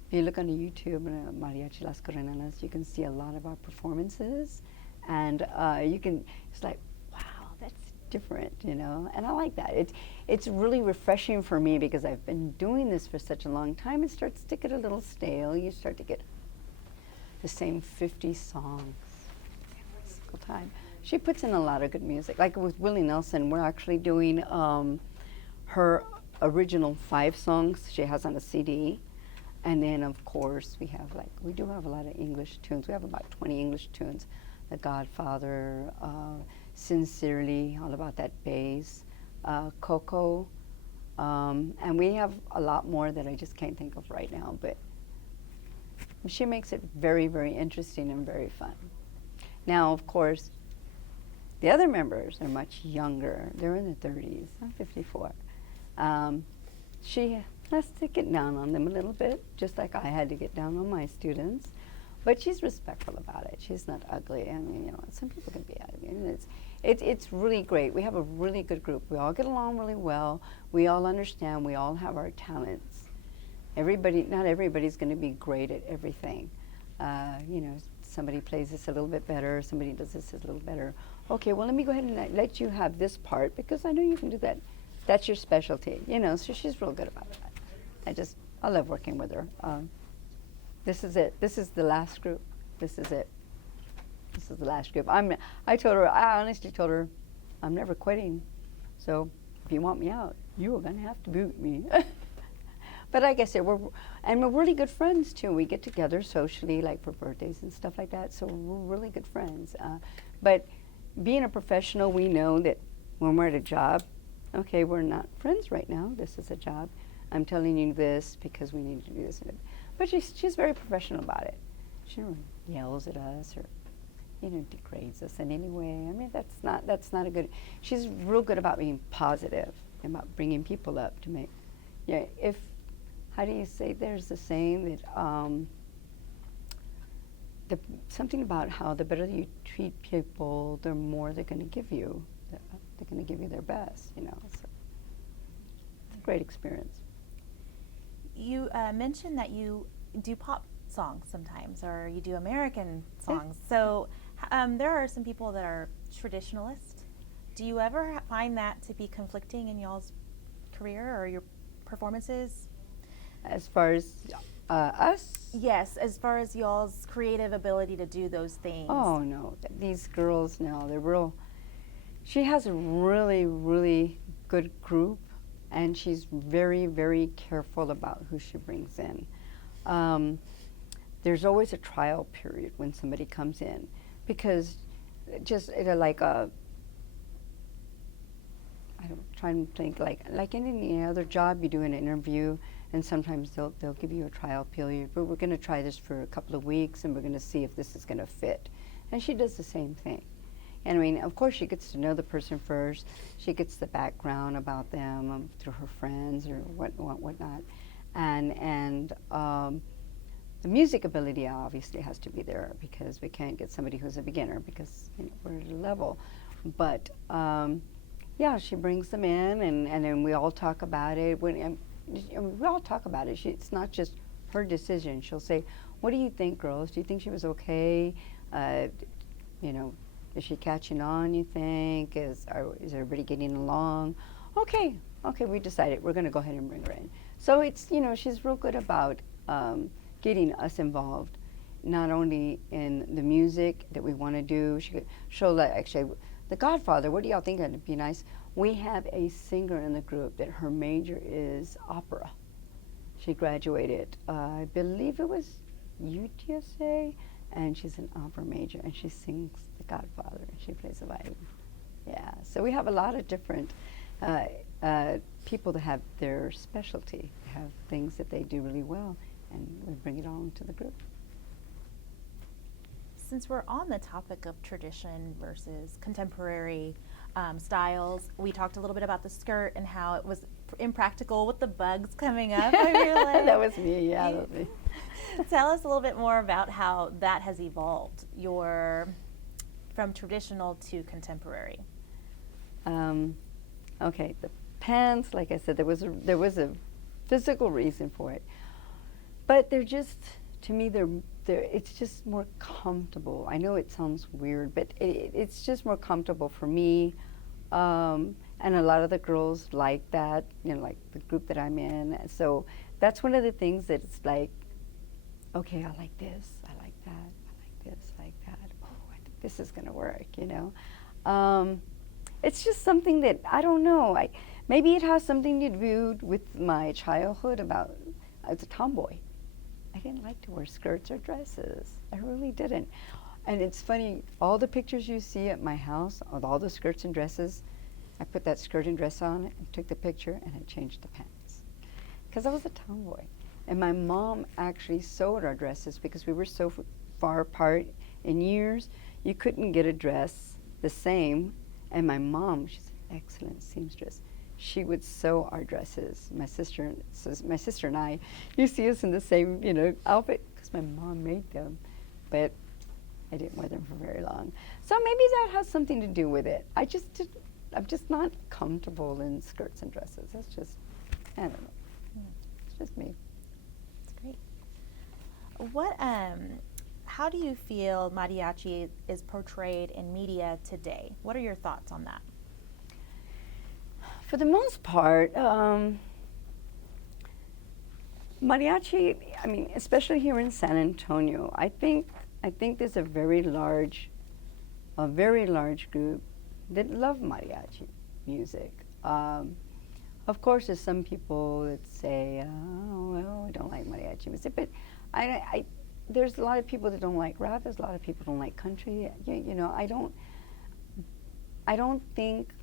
If you look on YouTube, Mariachi Las Corenanas, you can see a lot of our performances, and you can. It's like, wow, that's different, you know. And I like that. It's really refreshing for me because I've been doing this for such a long time. It starts to get a little stale. You start to get the same 50 songs every single time. She puts in a lot of good music. Like with Willie Nelson, we're actually doing her original 5 songs she has on a CD. And then, of course, we do have a lot of English tunes. We have about 20 English tunes. The Godfather, Sincerely, all about that bass, Coco. And we have a lot more that I just can't think of right now, but she makes it very, very interesting and very fun. Now, of course, the other members are much younger. They're in their 30s. I'm 54. She has to get down on them a little bit, just like I had to get down on my students. But she's respectful about it. She's not ugly. I mean, you know, some people can be ugly. And it's really great. We have a really good group. We all get along really well. We all understand. We all have our talents. Not everybody's going to be great at everything. You know, somebody plays this a little bit better, somebody does this a little better. Okay, well, let me go ahead and let you have this part because I know you can do that. That's your specialty, you know, so she's real good about that. I love working with her. This is it. This is the last group. This is it. This is the last group. I honestly told her, I'm never quitting. So if you want me out, you are going to have to boot me. But like I said, we're really good friends too. We get together socially, like for birthdays and stuff like that. So we're really good friends. But being a professional, we know that when we're at a job, okay, we're not friends right now. This is a job. I'm telling you this because we need to do this. But she's very professional about it. She never yells at us or, you know, degrades us in any way. I mean, that's not a good. She's real good about being positive, about bringing people up to make. Yeah, how do you say? There's a saying that something about how the better you treat people, the more they're going to give you. They're going to give you their best, you know. So it's a great experience. You mentioned that you do pop songs sometimes, or you do American songs. Yeah. So there are some people that are traditionalist. Do you ever find that to be conflicting in y'all's career or your performances? As far as Us? Yes, as far as y'all's creative ability to do those things. Oh no, these girls, no, they're real. She has a really, really good group, and she's very, very careful about who she brings in. There's always a trial period when somebody comes in, because just like a, I don't try and think like any other job, you do an interview, and sometimes they'll give you a trial period. But we're going to try this for a couple of weeks, and we're going to see if this is going to fit. And she does the same thing. And I mean, of course, she gets to know the person first. She gets the background about them through her friends or whatnot, and the music ability obviously has to be there, because we can't get somebody who's a beginner, because we're at a level. But yeah, she brings them in, and then we all talk about it. We all talk about it. It's not just her decision. She'll say, "What do you think, girls? Do you think she was okay? Is she catching on, you think? Is everybody getting along? Okay, we decided we're going to go ahead and bring her in." So it's, she's real good about getting us involved, not only in the music that we want to do. She'll let, actually, The Godfather, what do y'all think? It'd be nice. We have a singer in the group that her major is opera. She graduated, I believe it was UTSA, and she's an opera major, and she sings The Godfather, and she plays the violin. Yeah, so we have a lot of different people that have their specialty, have things that they do really well, and we bring it all into the group. Since we're on the topic of tradition versus contemporary styles, we talked a little bit about the skirt and how it was impractical with the bugs coming up. I realized. That was me, yeah. That was me. Tell us a little bit more about how that has evolved, from traditional to contemporary. Okay, the pants, like I said, there was a physical reason for it, but they're just, to me, it's just more comfortable. I know it sounds weird, but it's just more comfortable for me, and a lot of the girls like that, like the group that I'm in. So that's one of the things that it's like, okay, I like this, I like that, I like this, I like that. Oh, I think this is going to work, It's just something that, I don't know, maybe it has something to do with my childhood about, as a tomboy. I didn't like to wear skirts or dresses. I really didn't. And it's funny, all the pictures you see at my house of all the skirts and dresses, I put that skirt and dress on and took the picture and I changed the pants. Because I was a tomboy. And my mom actually sewed our dresses because we were so far apart in years. You couldn't get a dress the same. And my mom, she's an excellent seamstress. She would sew our dresses. My sister and I, you see us in the same, outfit because my mom made them, but I didn't wear them for very long. So maybe that has something to do with it. I'm just not comfortable in skirts and dresses. That's just, I don't know. It's just me. That's great. How do you feel mariachi is portrayed in media today? What are your thoughts on that? For the most part, mariachi, especially here in San Antonio, I think there's a very large group that love mariachi music. Of course, there's some people that say, "Oh, well, I don't like mariachi music," but there's a lot of people that don't like rap. There's a lot of people who don't like country. I don't think.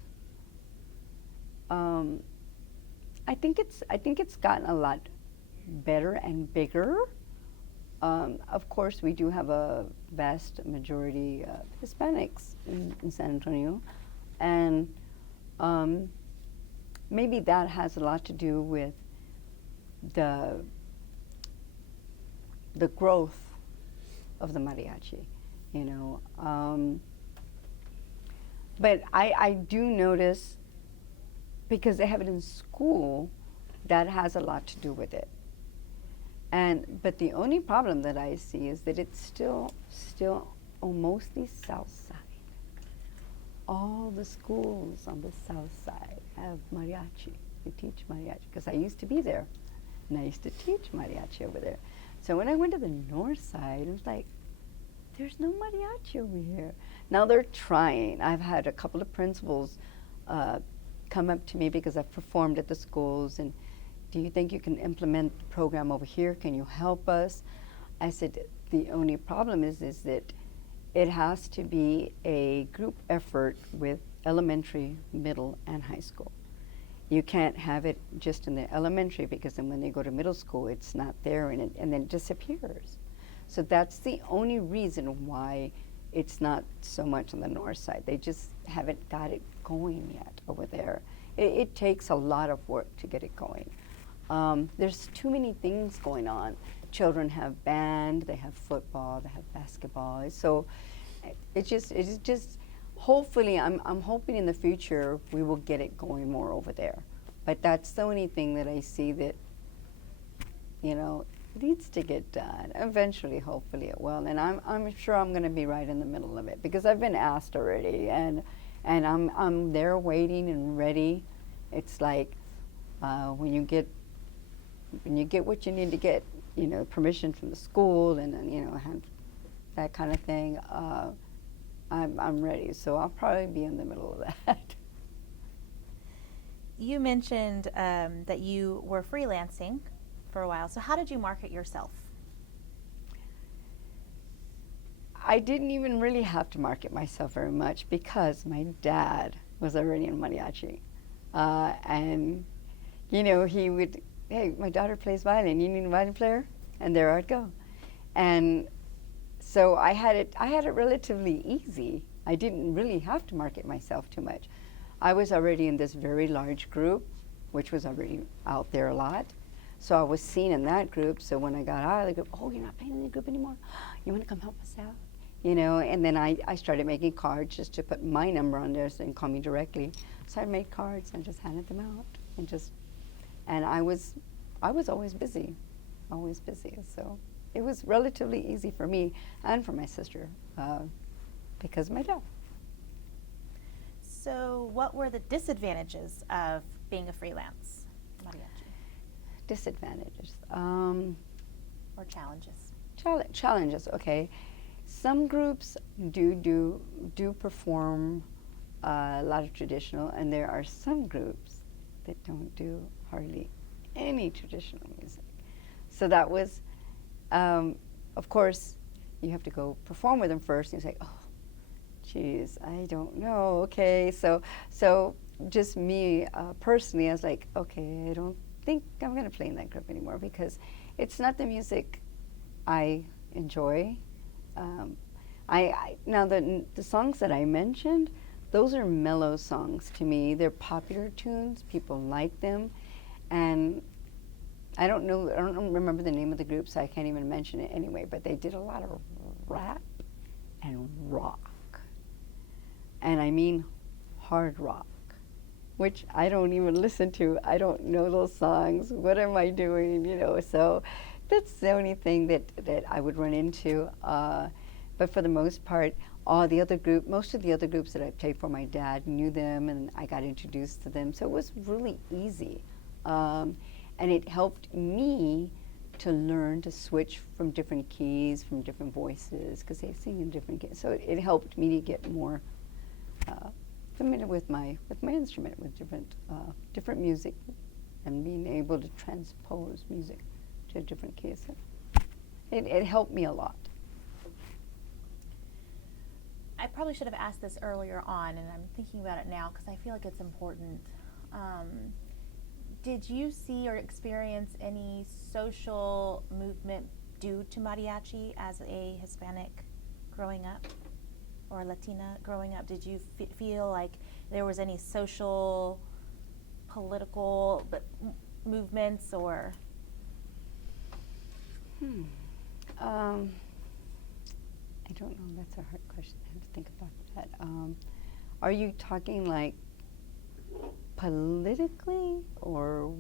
I think it's gotten a lot better and bigger. Of course, we do have a vast majority of Hispanics in San Antonio, and maybe that has a lot to do with the growth of the mariachi, But I do notice, because they have it in school, that has a lot to do with it. But the only problem that I see is that it's still mostly South Side. All the schools on the South Side have mariachi. They teach mariachi, because I used to be there, and I used to teach mariachi over there. So when I went to the north side, it was like, there's no mariachi over here. Now they're trying. I've had a couple of principals come up to me because I've performed at the schools, and do you think you can implement the program over here? Can you help us? I said, the only problem is that it has to be a group effort with elementary, middle, and high school. You can't have it just in the elementary, because then when they go to middle school, it's not there, and then it disappears. So that's the only reason why it's not so much on the north side. They just haven't got it going yet over there. It takes a lot of work to get it going. There's too many things going on. Children have band, they have football, they have basketball. So it's just hopefully, I'm hoping in the future we will get it going more over there. But that's the only thing that I see that, needs to get done. Eventually, hopefully it will. And I'm sure I'm going to be right in the middle of it, because I've been asked already, and I'm there waiting and ready. It's like when you get what you need to get, permission from the school, and have that kind of thing. I'm ready, so I'll probably be in the middle of that. You mentioned that you were freelancing for a while. So how did you market yourself? I didn't even really have to market myself very much, because my dad was already in mariachi. And, he would, hey, my daughter plays violin, you need a violin player? And there I'd go. And so I had it relatively easy. I didn't really have to market myself too much. I was already in this very large group, which was already out there a lot. So I was seen in that group. So when I got out of the group, oh, you're not playing in the group anymore? You want to come help us out? And then I started making cards just to put my number on there so they can call me directly. So I made cards and just handed them out, and I was always busy. So it was relatively easy for me and for my sister, because of my dad. So what were the disadvantages of being a freelance mariachi? Disadvantages. Or challenges? Challenges, okay. Some groups do perform a lot of traditional, and there are some groups that don't do hardly any traditional music. So that was, of course, you have to go perform with them first, and you say, oh, geez, I don't know, okay. So just me personally, I was like, okay, I don't think I'm going to play in that group anymore, because it's not the music I enjoy. Now the songs that I mentioned, those are mellow songs to me. They're popular tunes. People like them, and I don't remember the name of the group, so I can't even mention it anyway. But they did a lot of rap and rock, and I mean hard rock, which I don't even listen to. I don't know those songs. What am I doing? So that's the only thing that I would run into. But for the most part, most of the other groups that I played for, my dad knew them, and I got introduced to them. So it was really easy. And it helped me to learn to switch from different keys, from different voices, because they sing in different keys. So it helped me to get more familiar with my instrument, with different music, and being able to transpose music to different keys. So it helped me a lot. I probably should have asked this earlier on, and I'm thinking about it now because I feel like it's important. Did you see or experience any social movement due to mariachi as a Hispanic growing up, or Latina growing up? Did you feel like there was any social, political movements, or? I don't know. That's a hard question. I have to think about that. Are you talking like politically, or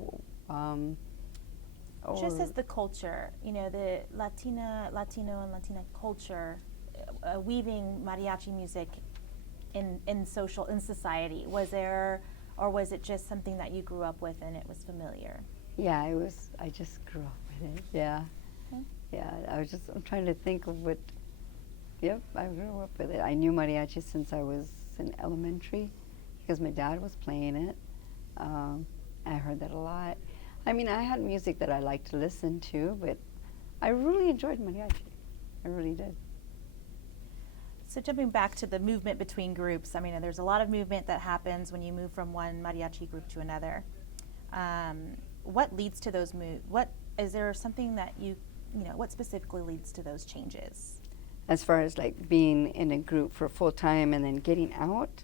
just as the culture? The Latino and Latina culture, weaving mariachi music in society. Was there, or was it just something that you grew up with and it was familiar? Yeah, I just grew up with it. Yeah. Okay. Yeah, I'm trying to think of what, yep, I grew up with it. I knew mariachi since I was in elementary because my dad was playing it. I heard that a lot. I mean, I had music that I liked to listen to, but I really enjoyed mariachi. I really did. So jumping back to the movement between groups, I mean, there's a lot of movement that happens when you move from one mariachi group to another. What leads to those What is there something that what specifically leads to those changes? As far as like being in a group for full time and then getting out,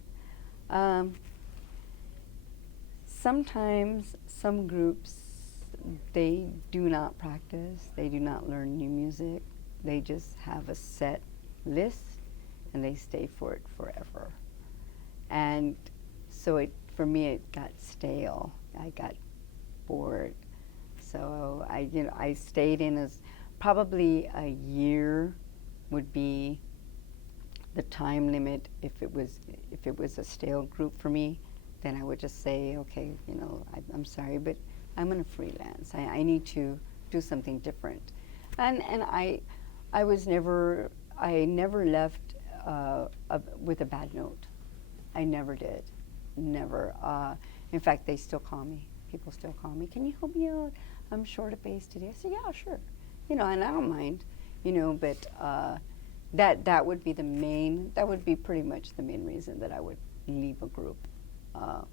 sometimes some groups, they do not practice, they do not learn new music, they just have a set list and they stay for it forever. And so for me it got stale, I got bored. So I stayed in as probably a year would be the time limit. If it was a stale group for me, then I would just say, okay, I'm sorry, but I'm going to freelance. I need to do something different. And I never left with a bad note. I never did, never. In fact, they still call me. People still call me. Can you help me out? I'm short of bass today. I say, yeah, sure. And I don't mind. But that would be that would be pretty much the main reason that I would leave a group. That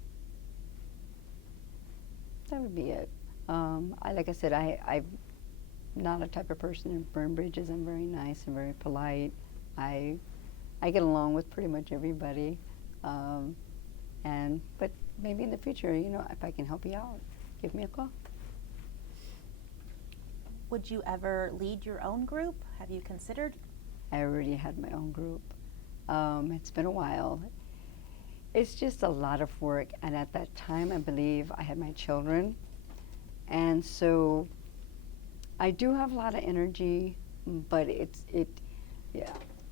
would be it. Like I said, I'm not a type of person to burn bridges. I'm very nice and very polite. I get along with pretty much everybody. But maybe in the future, if I can help you out, give me a call. Would you ever lead your own group? Have you considered? I already had my own group. It's been a while. It's just a lot of work, and at that time, I believe I had my children, and so I do have a lot of energy, but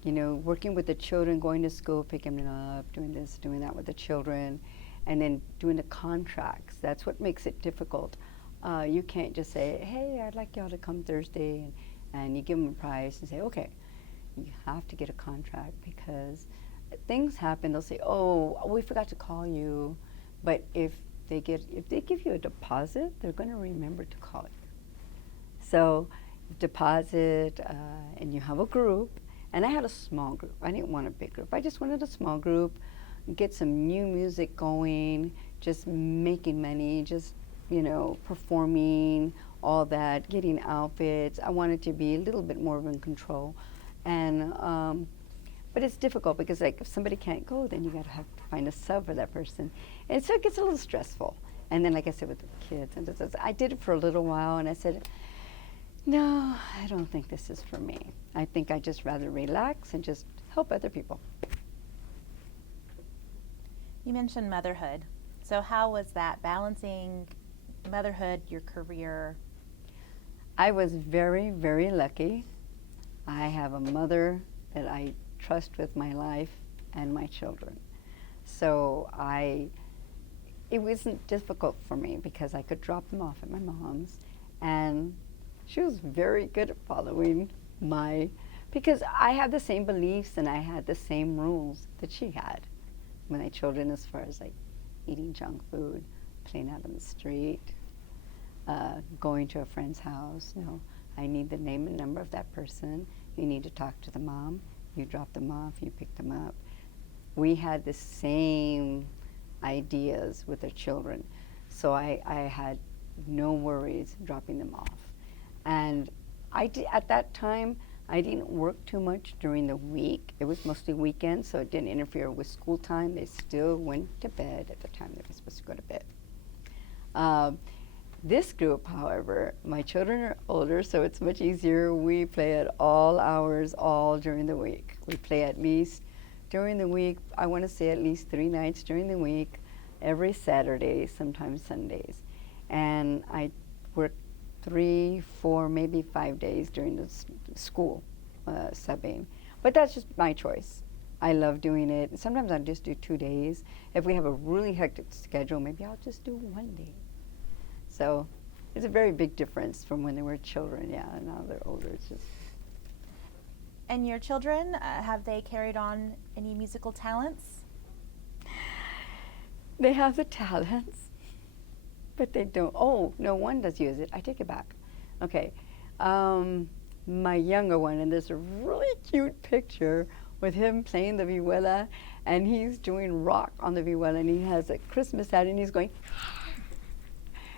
working with the children, going to school, picking them up, doing this, doing that with the children, and then doing the contracts. That's what makes it difficult. You can't just say, hey, I'd like y'all to come Thursday, and you give them a price and say, okay. You have to get a contract because things happen. They'll say, oh, we forgot to call you. But if they give you a deposit, they're going to remember to call you. So deposit, and you have a group. And I had a small group. I didn't want a big group. I just wanted a small group, get some new music going, just making money, just, performing, all that, getting outfits. I wanted to be a little bit more in control. And but it's difficult because if somebody can't go, then you gotta have to find a sub for that person, and so it gets a little stressful. And then, like I said, with the kids, and I did it for a little while, and I said, no, I don't think this is for me. I think I just rather relax and just help other people. You mentioned motherhood. So how was that balancing motherhood, your career? I was very, very lucky. I have a mother that I trust with my life and my children. So it wasn't difficult for me because I could drop them off at my mom's, and she was very good at following because I have the same beliefs and I had the same rules that she had with my children, as far as like eating junk food, playing out on the street, going to a friend's house. I need the name and number of that person. You need to talk to the mom. You drop them off, you pick them up. We had the same ideas with the children. So I had no worries dropping them off. And at that time, I didn't work too much during the week. It was mostly weekends, so it didn't interfere with school time. They still went to bed at the time they were supposed to go to bed. This group, however, my children are older, so it's much easier. We play at all hours, all during the week. We play at least during the week, I want to say at least 3 nights during the week, every Saturday, sometimes Sundays. And I work 3, 4, maybe 5 days during the school subbing. But that's just my choice. I love doing it. Sometimes I'll just do 2 days. If we have a really hectic schedule, maybe I'll just do 1 day. So It's a very big difference from when they were children, yeah, and now they're older. It's just. And your children, have they carried on any musical talents? They have the talents, but they don't. Oh, no, one does use it. I take it back. Okay. My younger one, and there's a really cute picture with him playing the vihuela, and he's doing rock on the vihuela, and he has a Christmas hat, and he's going.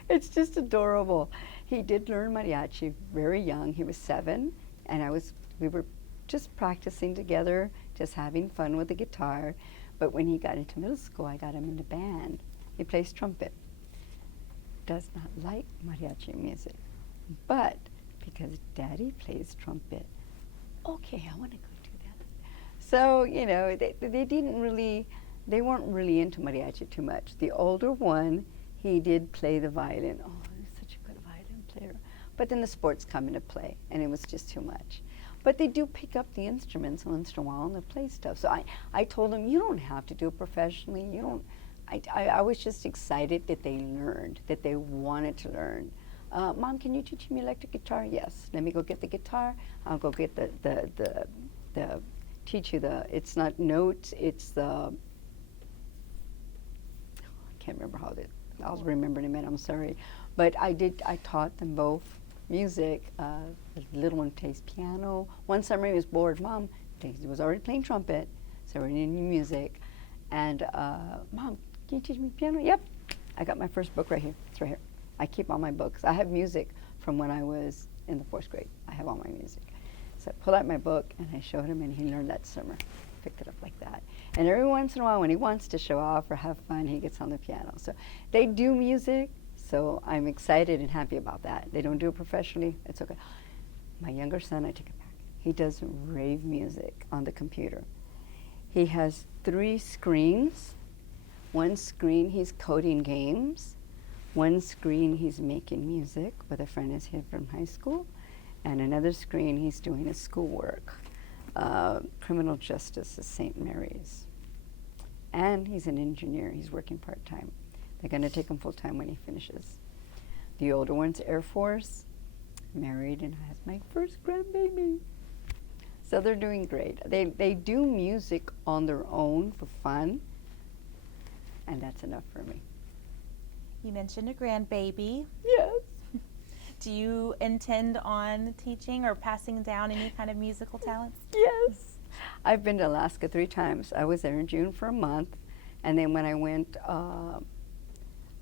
It's just adorable. He did learn mariachi very young. He was 7, and we were just practicing together, just having fun with the guitar. But when he got into middle school, I got him in the band. He plays trumpet. Does not like mariachi music, but because Daddy plays trumpet, okay, I want to go do that. So, you know, they weren't really into mariachi too much. The older one, he did play the violin. Oh, he's such a good violin player. But then the sports come into play, and it was just too much. But they do pick up the instruments once in a while, and they play stuff. So I told them, you don't have to do it professionally. You don't. I was just excited that they learned, that they wanted to learn. Mom, can you teach me electric guitar? Yes. Let me go get the guitar. I'll go get teach you it's not notes, it's I can't remember how I'll remember in a minute, I'm sorry. But I taught them both music. The little one plays piano. One summer he was bored. Mom, he was already playing trumpet, so we needed new music. And, Mom, can you teach me piano? Yep. I got my first book right here. It's right here. I keep all my books. I have music from when I was in the 4th grade. I have all my music. So I pulled out my book and I showed him, and he learned that summer. Picked it up like that. And every once in a while, when he wants to show off or have fun, he gets on the piano. So they do music, so I'm excited and happy about that. They don't do it professionally. It's okay. My younger son, I take it back. He does rave music on the computer. He has 3 screens. One screen, he's coding games. One screen, he's making music with a friend of his from high school. And another screen, he's doing his schoolwork. Criminal justice at St. Mary's. And he's an engineer. He's working part-time. They're going to take him full-time when he finishes. The older one's Air Force, married, and has my first grandbaby. So they're doing great. They do music on their own for fun, and that's enough for me. You mentioned a grandbaby. Yes. Do you intend on teaching or passing down any kind of musical talents? Yes. I've been to Alaska 3 times. I was there in June for a month, and then when I went,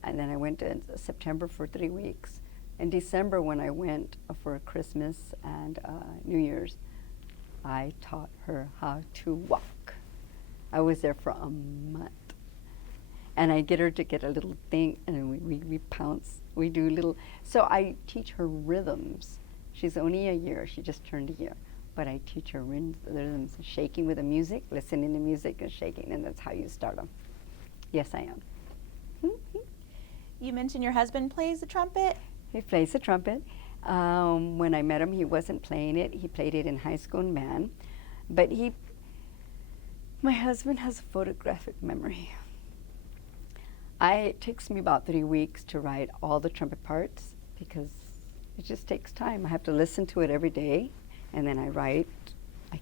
in September for 3 weeks. In December, when I went for Christmas and New Year's, I taught her how to walk. I was there for a month. And I get her to get a little thing, and then we pounce. We do little, so I teach her rhythms. She's only a year, she just turned a year. But I teach her rhythms, shaking with the music, listening to music and shaking, and that's how you start them. Yes, I am. You mentioned your husband plays the trumpet. He plays the trumpet. When I met him, he wasn't playing it. He played it in high school and band. But my husband has a photographic memory. It takes me about 3 weeks to write all the trumpet parts because it just takes time. I have to listen to it every day, and then I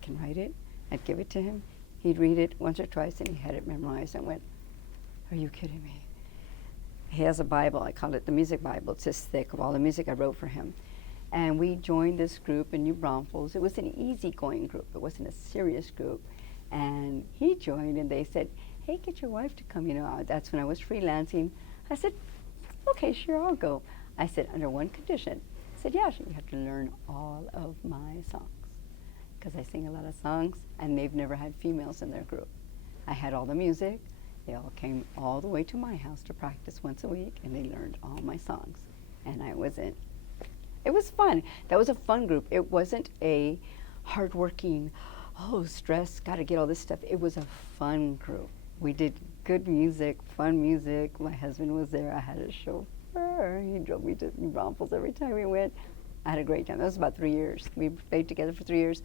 can write it. I'd give it to him. He'd read it once or twice, and he had it memorized. I went, are you kidding me? He has a Bible. I call it the music Bible. It's this thick of all the music I wrote for him. And we joined this group in New Braunfels. It was an easygoing group. It wasn't a serious group. And he joined, and they said, hey, get your wife to come. You know, that's when I was freelancing. I said, okay, sure, I'll go. I said, under one condition. I said, yeah, you have to learn all of my songs. Because I sing a lot of songs, and they've never had females in their group. I had all the music. They all came all the way to my house to practice once a week, and they learned all my songs. And I was in. It was fun. That was a fun group. It wasn't a hardworking, stress, got to get all this stuff. It was a fun group. We did good music, fun music. My husband was there. I had a chauffeur. He drove me to New Braunfels every time we went. I had a great time. That was about 3 years. We played together for 3 years.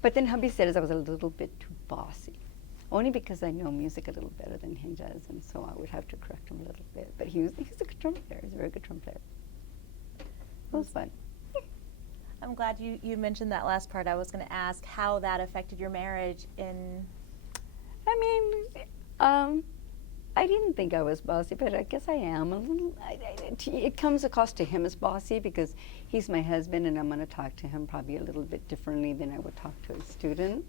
But then hubby said I was a little bit too bossy, only because I know music a little better than he does, and so I would have to correct him a little bit. But he's a good drum player. He's a very good drum player. It was fun. I'm glad you mentioned that last part. I was going to ask how that affected your marriage in. I mean, I didn't think I was bossy, but I guess I am a little. It comes across to him as bossy because he's my husband, and I'm going to talk to him probably a little bit differently than I would talk to a student.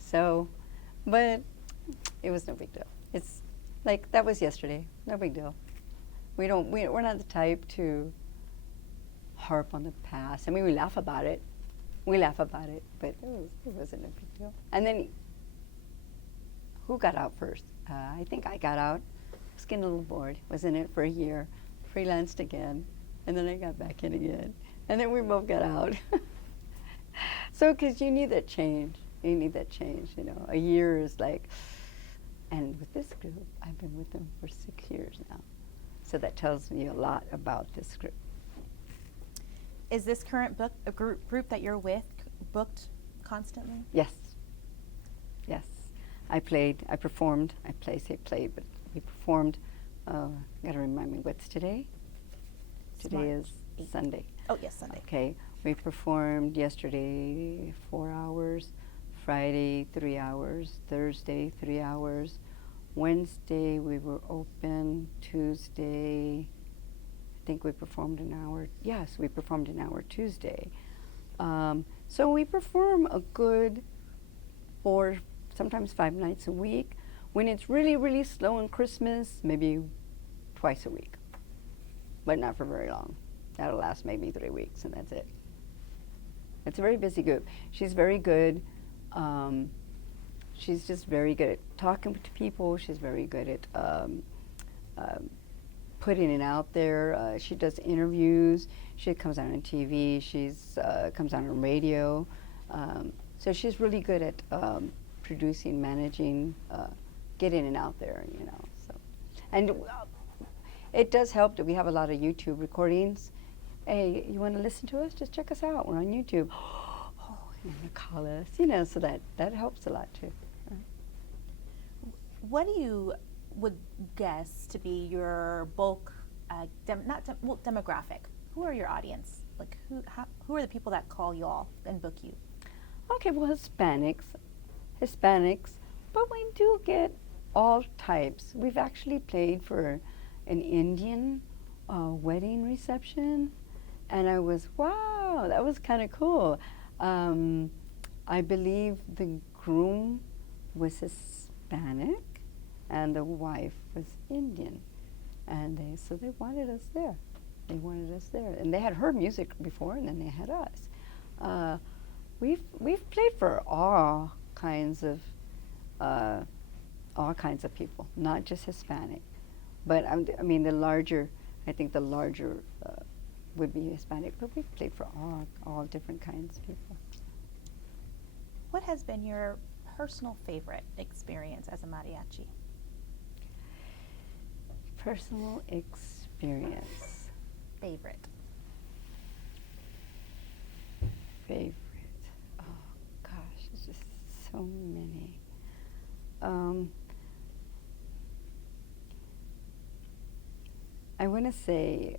So, but it was no big deal. It's like that was yesterday. No big deal. We're not the type to harp on the past. I mean, we laugh about it. But it wasn't a big deal. And then, who got out first? I think I got out. I was getting a little bored. Was in it for a year, freelanced again, and then I got back in again. And then we both got out. So, because you need that change. You know. A year is like, and with this group, I've been with them for 6 years now. So that tells me a lot about this group. Is this current book a group that you're with booked constantly? Yes. I performed. I say played, but we performed. Gotta remind me, what's today? Today is Sunday. Oh, yes, Sunday. Okay. We performed yesterday 4 hours, Friday 3 hours, Thursday 3 hours, Wednesday we were open, Tuesday I think we performed an hour. Yes, we performed an hour Tuesday. So we perform a good 4, sometimes 5 nights a week. When it's really, really slow on Christmas, maybe twice a week, but not for very long. That'll last maybe 3 weeks, and that's it. It's a very busy group. She's very good. She's just very good at talking to people. She's very good at putting it out there. She does interviews. She comes out on TV. She's comes out on radio. So she's really good at producing, managing, getting it out there, you know. So, and it does help that we have a lot of YouTube recordings. Hey, you want to listen to us? Just check us out. We're on YouTube. Oh, you want to call us, you know. So that helps a lot too. What do you would guess to be your bulk, demographic? Who are your audience? Like who are the people that call you all and book you? Okay, well, Hispanics, but we do get all types. We've actually played for an Indian wedding reception, and I was, wow, that was kind of cool. I believe the groom was Hispanic, and the wife was Indian, and so they wanted us there. And they had heard music before, and then they had us. We've played for all kinds of people, not just Hispanic, but I think the larger would be Hispanic, but we've played for all different kinds of people. What has been your personal favorite experience as a mariachi? Personal experience. Favorite. Oh gosh, it's just so many. I want to say,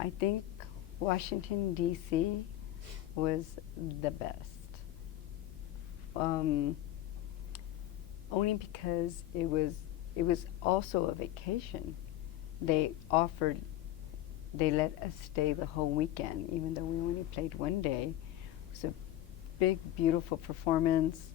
I think Washington, D.C. was the best. Only because it was also a vacation. They let us stay the whole weekend, even though we only played one day. It was a big, beautiful performance.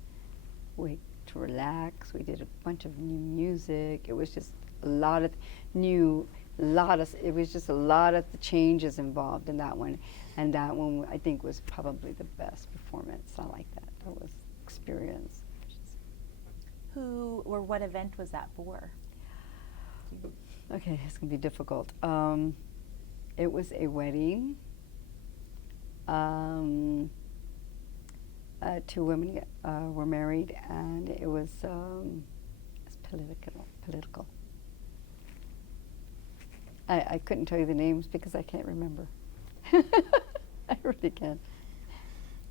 We to relax. We did a bunch of new music. It was just a lot of it was just a lot of the changes involved in that one. And that one, I think, was probably the best performance. I like that. That was experience. Who or what event was that for? Okay, it's going to be difficult. It was a wedding. 2 women were married, and it was it's political. I couldn't tell you the names because I can't remember. I really can't.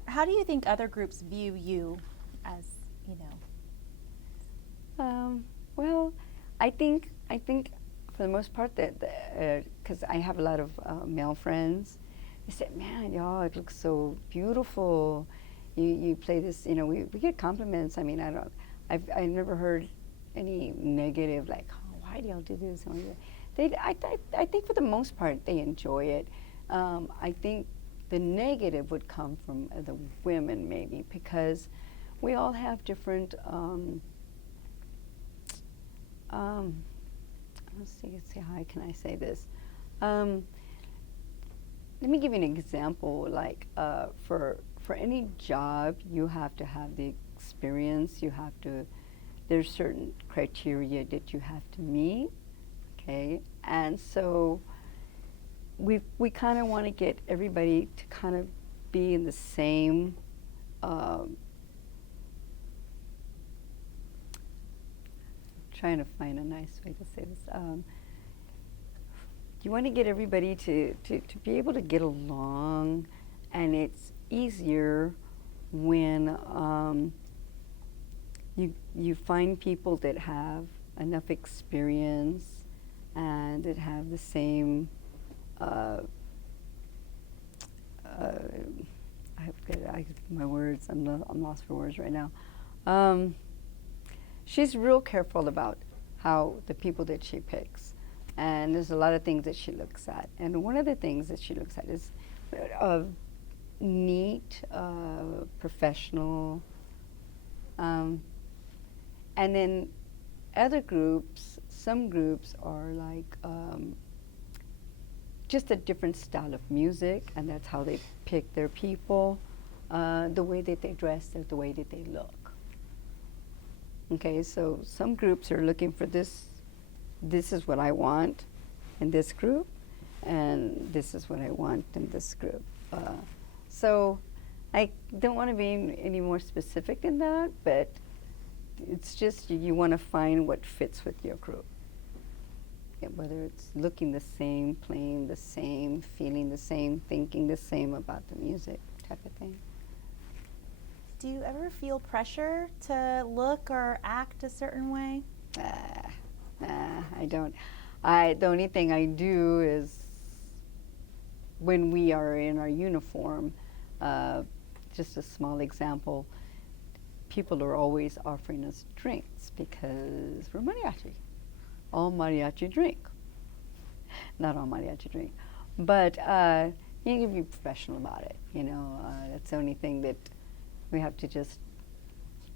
How do you think other groups view you as, you know? Well, I think for for the most part, that because I have a lot of male friends, they said, "Man, y'all, it looks so beautiful. You play this, you know." We get compliments. I mean, I've never heard any negative, like, "Oh, why do y'all do this?" I think for the most part they enjoy it. I think the negative would come from the women, maybe, because we all have different. Let's see, how can I say this? Let me give you an example. Like for any job, you have to have the experience. There's certain criteria that you have to meet. Okay, and so we kind of want to get everybody to kind of be in the same. Trying to find a nice way to say this. You want to get everybody to be able to get along, and it's easier when you find people that have enough experience and that have the same. My words. I'm lost for words right now. She's real careful about how the people that she picks, and there's a lot of things that she looks at. And one of the things that she looks at is neat, professional, and then other groups. Some groups are like just a different style of music, and that's how they pick their people. The way that they dress, or the way that they look. Okay, so some groups are looking for this. This is what I want in this group, and this is what I want in this group. So I don't want to be any more specific than that, but it's just you want to find what fits with your group. Yeah, whether it's looking the same, playing the same, feeling the same, thinking the same about the music type of thing. Do you ever feel pressure to look or act a certain way? I don't. The only thing I do is when we are in our uniform, just a small example, people are always offering us drinks because we're mariachi. All mariachi drink. Not all mariachi drink. But you can be professional about it, you know. That's the only thing that we have to just,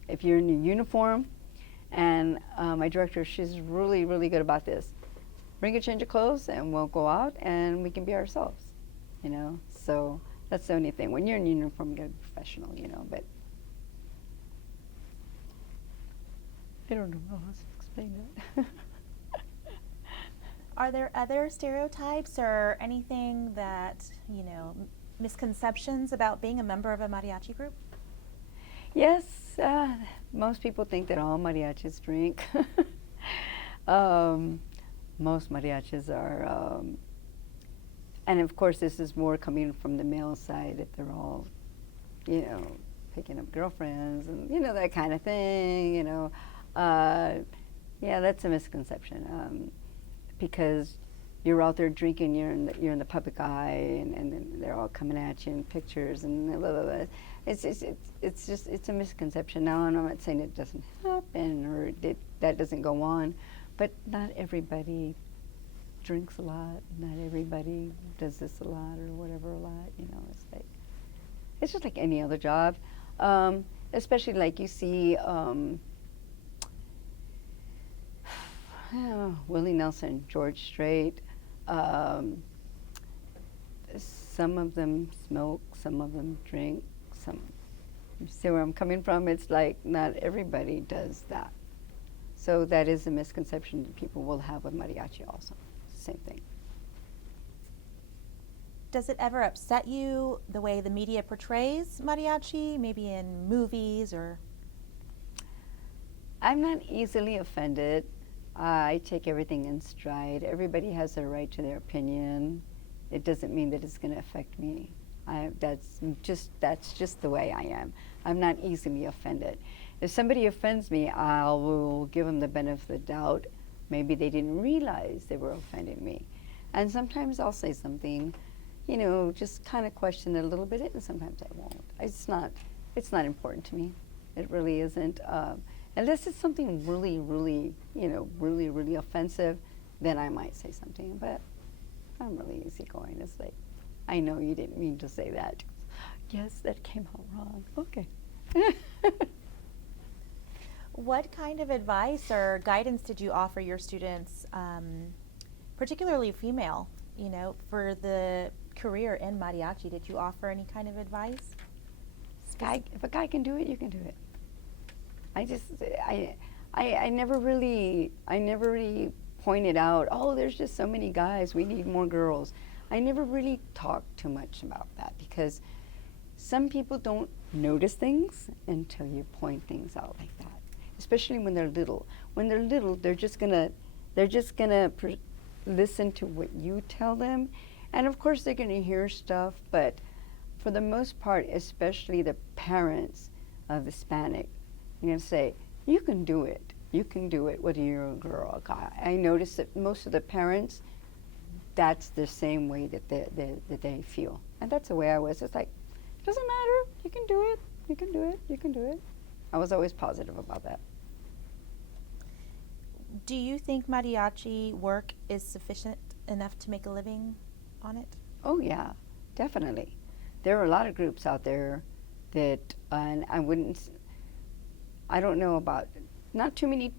if you're in your uniform, and my director, she's really, really good about this. Bring a change of clothes and we'll go out and we can be ourselves, you know. So that's the only thing. When you're in uniform, you gotta be professional, you know, but I don't know how to explain that. Are there other stereotypes or anything that, misconceptions about being a member of a mariachi group? Yes, most people think that all mariachis drink. Most mariachis are, and of course this is more coming from the male side, that they're all, picking up girlfriends and, that kind of thing, yeah, that's a misconception, because you're out there drinking, you're in the public eye, and they're all coming at you in pictures and blah, blah, blah. It's a misconception. Now, I'm not saying it doesn't happen or that doesn't go on, but not everybody drinks a lot. Not everybody does this a lot or whatever a lot. It's just like any other job, especially like you see. Willie Nelson, George Strait. Some of them smoke, some of them drink. You see where I'm coming from? It's like not everybody does that. So that is a misconception that people will have with mariachi also. Same thing. Does it ever upset you the way the media portrays mariachi, maybe in movies or? I'm not easily offended. I take everything in stride. Everybody has their right to their opinion. It doesn't mean that it's going to affect me. That's just the way I am. I'm not easily offended. If somebody offends me, I will give them the benefit of the doubt, Maybe they didn't realize they were offending me. And sometimes I'll say something, you know, just kind of question it a little bit, and sometimes I won't. It's not important to me. It really isn't. Unless it's something really, really, you know, really, really offensive, then I might say something. But I'm really easygoing. It's like, I know you didn't mean to say that. Yes, that came out wrong. Okay. What kind of advice or guidance did you offer your students, particularly female, you know, for the career in mariachi? Did you offer any kind of advice? If a guy can do it, you can do it. I never really pointed out, oh, there's just so many guys, we need more girls. I never really talked too much about that, because some people don't notice things until you point things out like that, especially when they're little. When they're little, they're just gonna listen to what you tell them, and of course they're gonna hear stuff, but for the most part, especially the parents of Hispanic, you're gonna say, you can do it. You can do it, whether you're a girl or a guy. I noticed that most of the parents, that's the same way that they feel. And that's the way I was. It's like, doesn't matter, you can do it, you can do it, you can do it. I was always positive about that. Do you think mariachi work is sufficient enough to make a living on it? Oh yeah, definitely. There are a lot of groups out there that, and I don't know about, not too many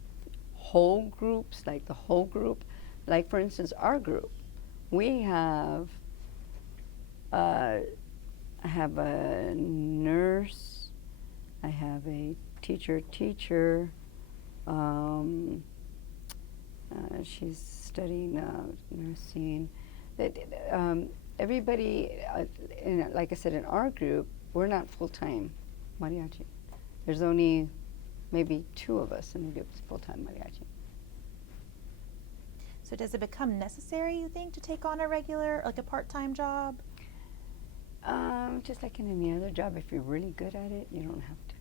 whole groups, like the whole group. Like for instance, our group, we have, I have a nurse, I have a teacher, she's studying nursing. Everybody, like I said, in our group, we're not full-time mariachi. There's only maybe 2 of us in the group full-time mariachi. So does it become necessary, you think, to take on a regular, like a part-time job? Just like in any other job, if you're really good at it, you don't have to.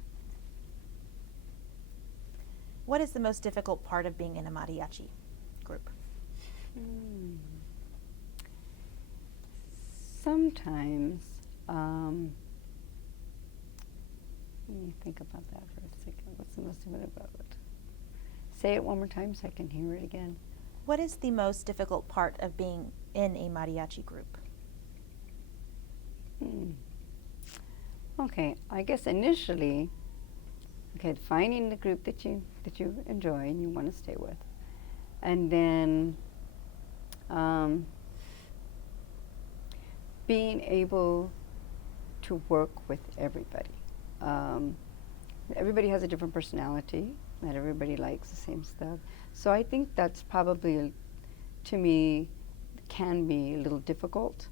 What is the most difficult part of being in a mariachi group? Sometimes, let me think about that for a second. What's the most difficult about it? Say it one more time so I can hear it again. What is the most difficult part of being in a mariachi group? Okay, I guess initially, finding the group that you enjoy and you want to stay with, and then being able to work with everybody. Everybody has a different personality. Not everybody likes the same stuff. So I think that's probably, to me, can be a little difficult.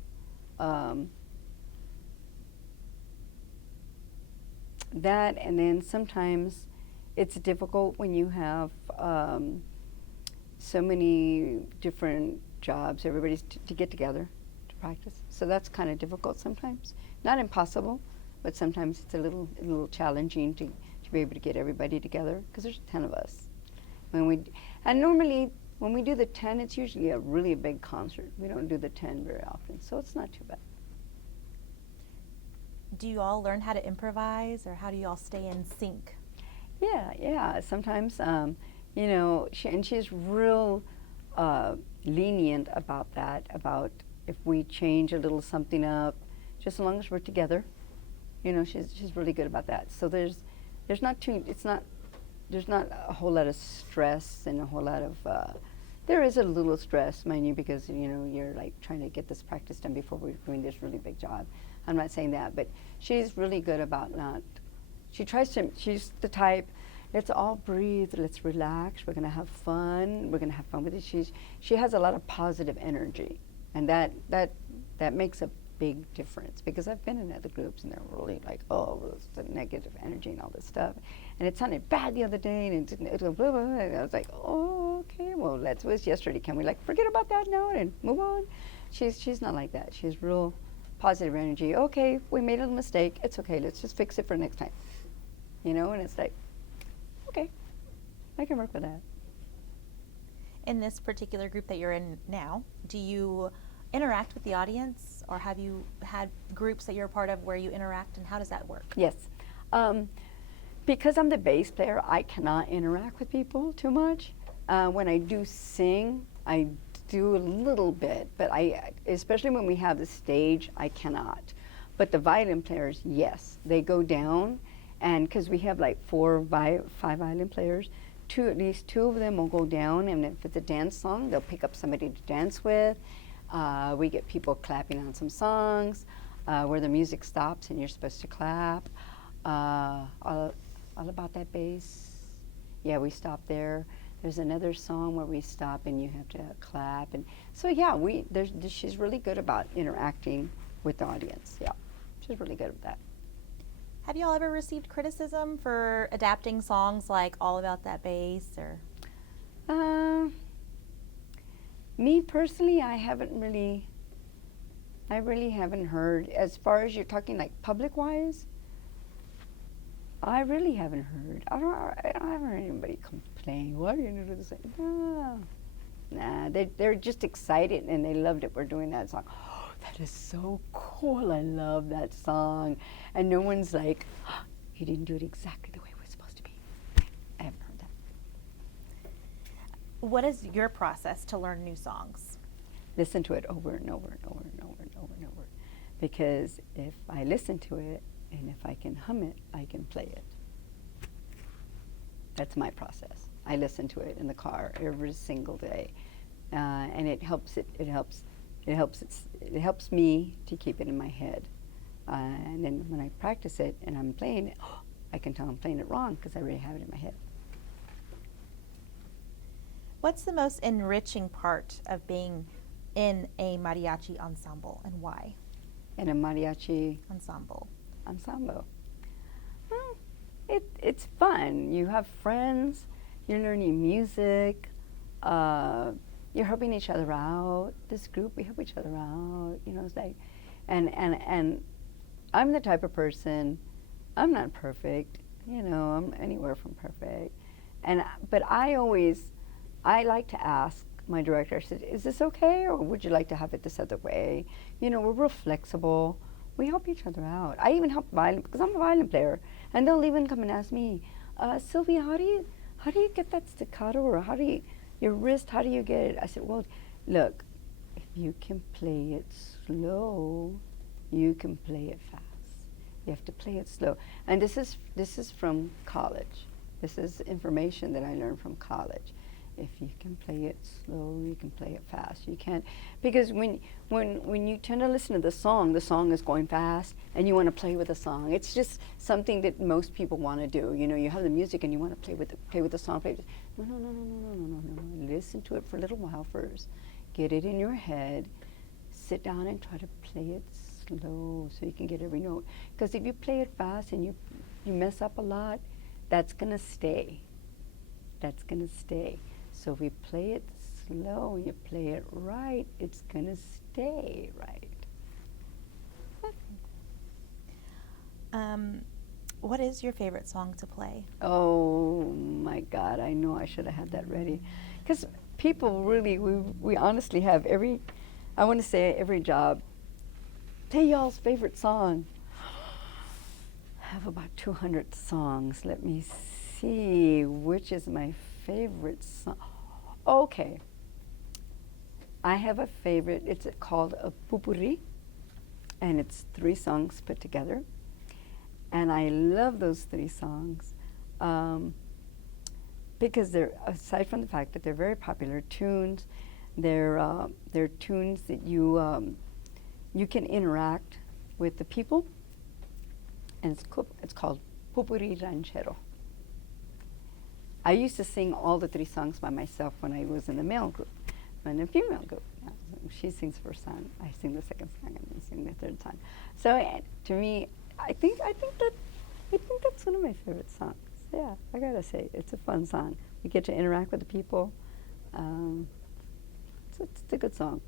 That, and then sometimes it's difficult when you have so many different jobs, everybody's to get together to practice. So that's kind of difficult sometimes. Not impossible, but sometimes it's a little challenging to be able to get everybody together, because there's 10 of us. And normally when we do the 10, it's usually a really big concert. We don't do the 10 very often, so it's not too bad. Do you all learn how to improvise, or how do you all stay in sync? Yeah. Sometimes, you know, she's real lenient about that, about if we change a little something up, just as long as we're together. You know, she's really good about that. So there's not a whole lot of stress and a whole lot of, there is a little stress, mind you, because, you know, you're like trying to get this practice done before we're doing this really big job. I'm not saying that, but she's really good about she's the type, let's all breathe, let's relax, we're gonna have fun with it. She has a lot of positive energy, and that makes a big difference, because I've been in other groups and they're really like, oh, it's the negative energy and all this stuff, and it sounded bad the other day, and it blah, blah, blah, and I was like, oh, okay, well, it was yesterday, can we forget about that now and move on? She's not like that. She's real positive energy. Okay, we made a mistake, it's okay, let's just fix it for next time, you know. And it's like, okay, I can work with that. In this particular group that you're in now, do you interact with the audience, or have you had groups that you're a part of where you interact, and how does that work? Yes. Because I'm the bass player, I cannot interact with people too much. When I do sing, I do a little bit, but especially when we have the stage, I cannot. But the violin players, yes, they go down, and because we have like 5 violin players, at least two of them will go down, and if it's a dance song, they'll pick up somebody to dance with. We get people clapping on some songs where the music stops and you're supposed to clap. All About That Bass, yeah, we stop there. There's another song where we stop and you have to clap, and so yeah, she's really good about interacting with the audience. Yeah, she's really good at that. Have you all ever received criticism for adapting songs like All About That Bass, or? Me personally, I really haven't heard. As far as you're talking like public-wise, I really haven't heard. I haven't heard anybody complain. Why do you do this? No. Nah, they're just excited and they loved it. We're doing that song. Oh, that is so cool. I love that song. And no one's like, oh, you didn't do it exactly the way it was supposed to be. I haven't heard that. What is your process to learn new songs? Listen to it over and over and over and over and over and over. Because if I listen to it and if I can hum it, I can play it. That's my process. I listen to it in the car every single day, and it helps me to keep it in my head. And then when I practice it and I'm playing it, I can tell I'm playing it wrong because I already have it in my head. What's the most enriching part of being in a mariachi ensemble, and why? In a mariachi Ensemble. Well, it's fun. You have friends. You're learning music. You're helping each other out. This group, we help each other out. You know, it's like, and I'm the type of person. I'm not perfect. You know, I'm anywhere from perfect. But I like to ask my director. I said, "Is this okay, or would you like to have it this other way?" You know, we're real flexible. We help each other out. I even help violin because I'm a violin player, and they'll even come and ask me, "Sylvia, how do you get that staccato, or your wrist? How do you get it?" I said, "Well, look, if you can play it slow, you can play it fast. You have to play it slow." And this is from college. This is information that I learned from college. If you can play it slow, you can play it fast. You can't, because when you tend to listen to the song is going fast, and you want to play with the song. It's just something that most people want to do. You know, you have the music and you want to play with the song. No. Listen to it for a little while first. Get it in your head. Sit down and try to play it slow so you can get every note. Because if you play it fast and you mess up a lot, that's gonna stay. So if we play it slow and you play it right, it's going to stay right. What is your favorite song to play? Oh my God, I know I should have had that ready. Because people really, we honestly have every job. Play y'all's favorite song. I have about 200 songs. Let me see, which is my favorite song? Okay. I have a favorite. It's called a Potpourri, and it's 3 songs put together. And I love those 3 songs because they're, aside from the fact that they're very popular tunes, they're tunes that you can interact with the people, and it's called Potpourri Ranchero. I used to sing all the 3 songs by myself when I was in the male group. In the female group, she sings the first song, I sing the second song, and then sing the third song. So to me, I think that's one of my favorite songs. Yeah, I gotta say, it's a fun song. We get to interact with the people. It's a good song.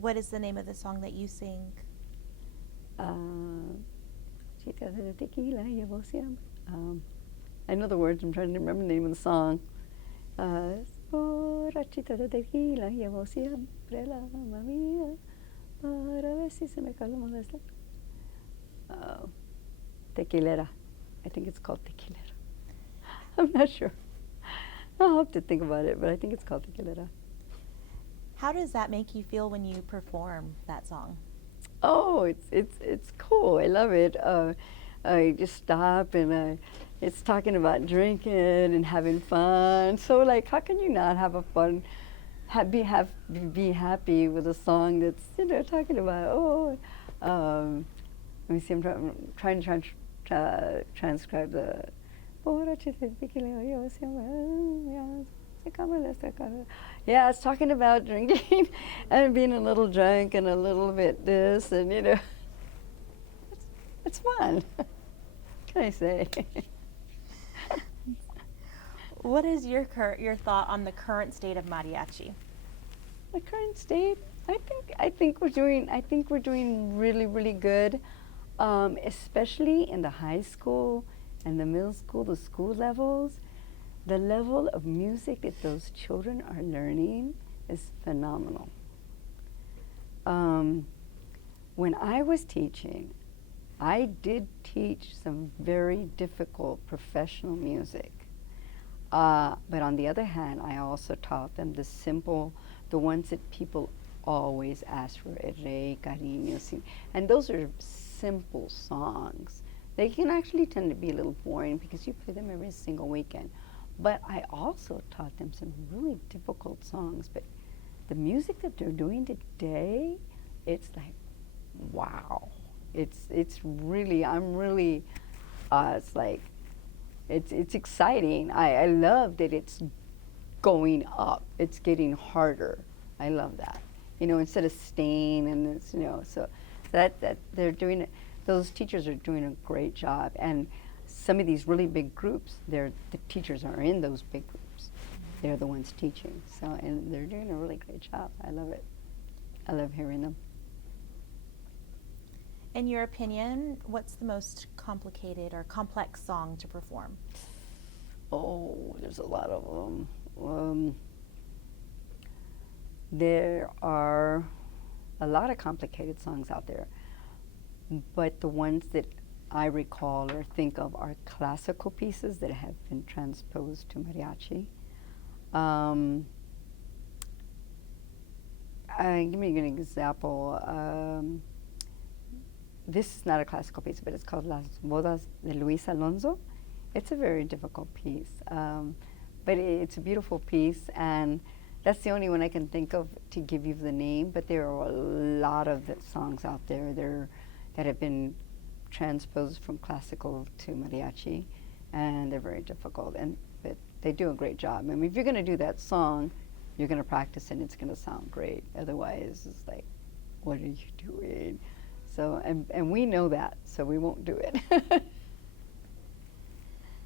What is the name of the song that you sing? I know the words. I'm trying to remember the name of the song. borrachita de tequila, llevo siempre la alma mía para ver si se me calma la tequilera. I think it's called tequilera. I'm not sure. I'll have to think about it, but I think it's called tequilera. How does that make you feel when you perform that song? Oh, it's cool. I love it. I just stop and it's talking about drinking and having fun. So like, how can you not have a fun, be happy with a song that's talking about let me see. I'm trying to transcribe the. Yeah, it's talking about drinking and being a little drunk and a little bit this and it's fun. What can I say? What is your thought on the current state of mariachi? The current state, I think we're doing really, really good, especially in the high school and the middle school, the school levels. The level of music that those children are learning is phenomenal. When I was teaching, I did teach some very difficult professional music. But on the other hand, I also taught them the ones that people always ask for, Rey, Cariño, sí. And those are simple songs. They can actually tend to be a little boring because you play them every single weekend. But I also taught them some really difficult songs. But the music that they're doing today, it's like, wow. It's really, it's like, it's exciting. I love that it's going up. It's getting harder. I love that. Instead of staying and it's, so that they're doing it. Those teachers are doing a great job. And some of these really big groups, the teachers are in those big groups. They're the ones teaching. And they're doing a really great job. I love it. I love hearing them. In your opinion, what's the most complicated or complex song to perform? Oh, there's a lot of them. There are a lot of complicated songs out there, but the ones that I recall or think of are classical pieces that have been transposed to mariachi. Give me an example. This is not a classical piece, but it's called Las Bodas de Luis Alonso. It's a very difficult piece, but it's a beautiful piece, and that's the only one I can think of to give you the name, but there are a lot of songs out there that have been transposed from classical to mariachi, and they're very difficult, but they do a great job. I mean, if you're going to do that song, you're going to practice and it's going to sound great. Otherwise, it's like, what are you doing? So, and we know that, so we won't do it.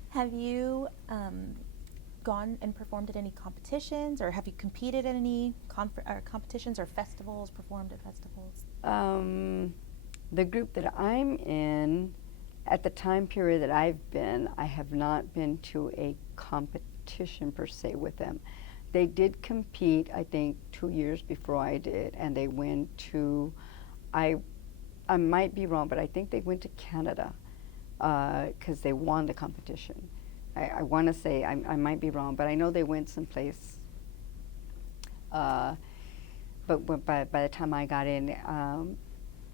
Have you gone and performed at any competitions, or have you competed in any competitions or festivals, performed at festivals? The group that I'm in, at the time period that I've been, I have not been to a competition per se with them. They did compete, I think, 2 years before I did, and they went to, I might be wrong, but I think they went to Canada because they won the competition. I want to say, I might be wrong, but I know they went someplace. But by the time I got in,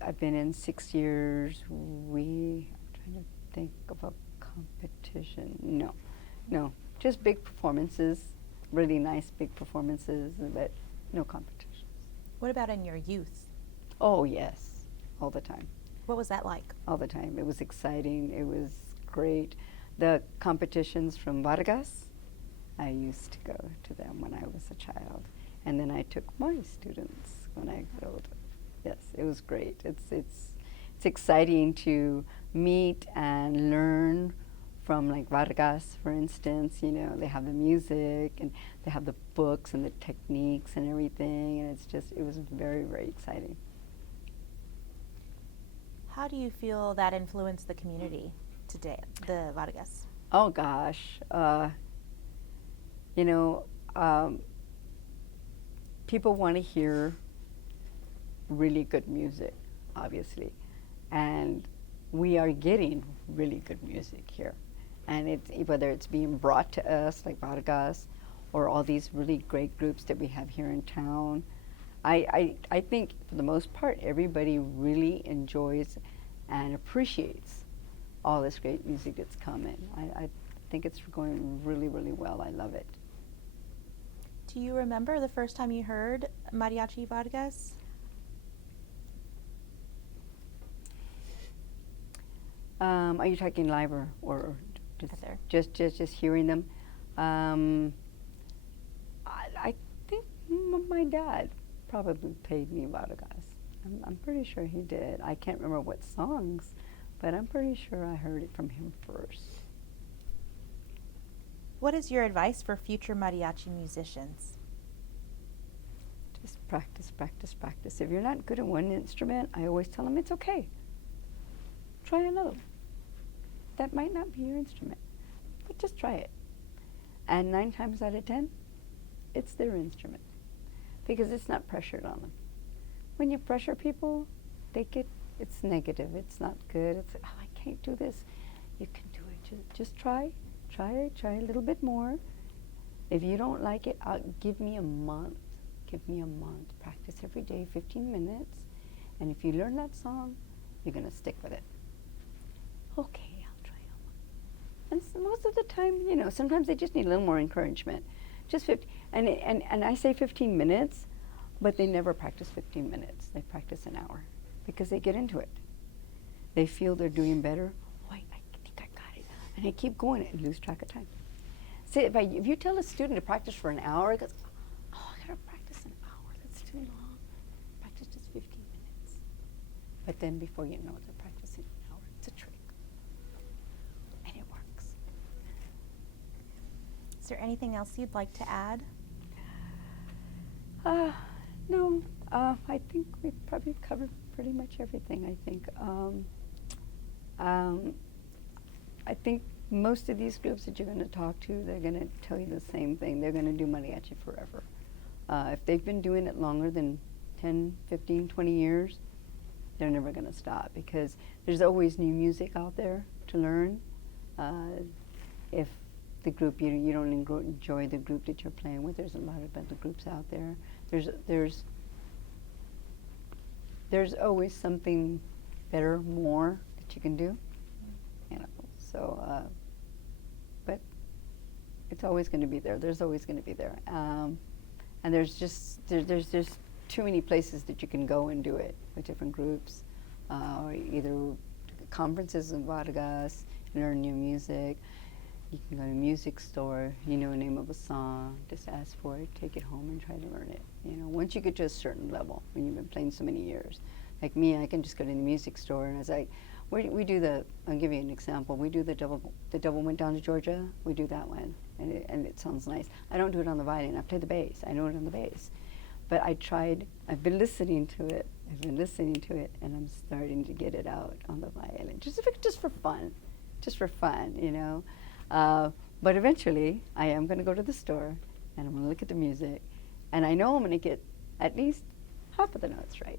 I've been in 6 years. I'm trying to think of a competition. No, just big performances, really nice big performances, but no competitions. What about in your youth? Oh, yes, all the time. What was that like? All the time. It was exciting. It was great. The competitions from Vargas, I used to go to them when I was a child. And then I took my students when I got older. Yes, it was great. It's exciting to meet and learn from, like, Vargas, for instance. They have the music and they have the books and the techniques and everything, and it was very, very exciting. How do you feel that influenced the community today, the Vargas? Oh gosh, people want to hear really good music, obviously, and we are getting really good music here. And it's, whether it's being brought to us, like Vargas, or all these really great groups that we have here in town, I think for the most part, everybody really enjoys and appreciates all this great music that's coming. I think it's going really, really well. I love it. Do you remember the first time you heard Mariachi Vargas? Are you talking live or Either. just hearing them? I think my dad probably played me Vargas. I'm pretty sure he did. I can't remember what songs, but I'm pretty sure I heard it from him first. What is your advice for future mariachi musicians? Just practice, practice, practice. If you're not good at one instrument, I always tell them it's okay. Try another one. That might not be your instrument, but just try it. And 9 times out of 10, it's their instrument, because it's not pressured on them. When you pressure people, it's negative. It's not good. It's, oh, I can't do this. You can do it. Just try a little bit more. If you don't like it, give me a month. Give me a month. Practice every day, 15 minutes. And if you learn that song, you're going to stick with it. Okay, I'll try it. And so most of the time, sometimes they just need a little more encouragement. Just 15, and I say 15 minutes, but they never practice 15 minutes. They practice an hour because they get into it. They feel they're doing better. Oh, I think I got it. And they keep going and lose track of time. See, if you tell a student to practice for an hour, it goes, oh, I gotta practice an hour. That's too long. Practice just 15 minutes. But then before you know it, they're practicing an hour. It's a trick. And it works. Is there anything else you'd like to add? No, I think we've probably covered pretty much everything, I think. I think most of these groups that you're going to talk to, they're going to tell you the same thing. They're going to do mariachi forever. If they've been doing it longer than 10, 15, 20 years, they're never going to stop, because there's always new music out there to learn. If the group, you don't enjoy the group that you're playing with, there's a lot of other groups out there. There's always something better, more that you can do, So, but it's always going to be there. There's always going to be there, and there's just too many places that you can go and do it with different groups, or either conferences in Vargas, learn new music. You can go to a music store, the name of a song, just ask for it, take it home and try to learn it. Once you get to a certain level, when you've been playing so many years. Like me, I can just go to the music store and it's like, we do I'll give you an example. We do the Devil Went Down to Georgia. We do that one, and it sounds nice. I don't do it on the violin. I play the bass. I know it on the bass. But I've been listening to it, and I'm starting to get it out on the violin, just for fun, But eventually, I am going to go to the store, and I'm going to look at the music, and I know I'm going to get at least half of the notes right.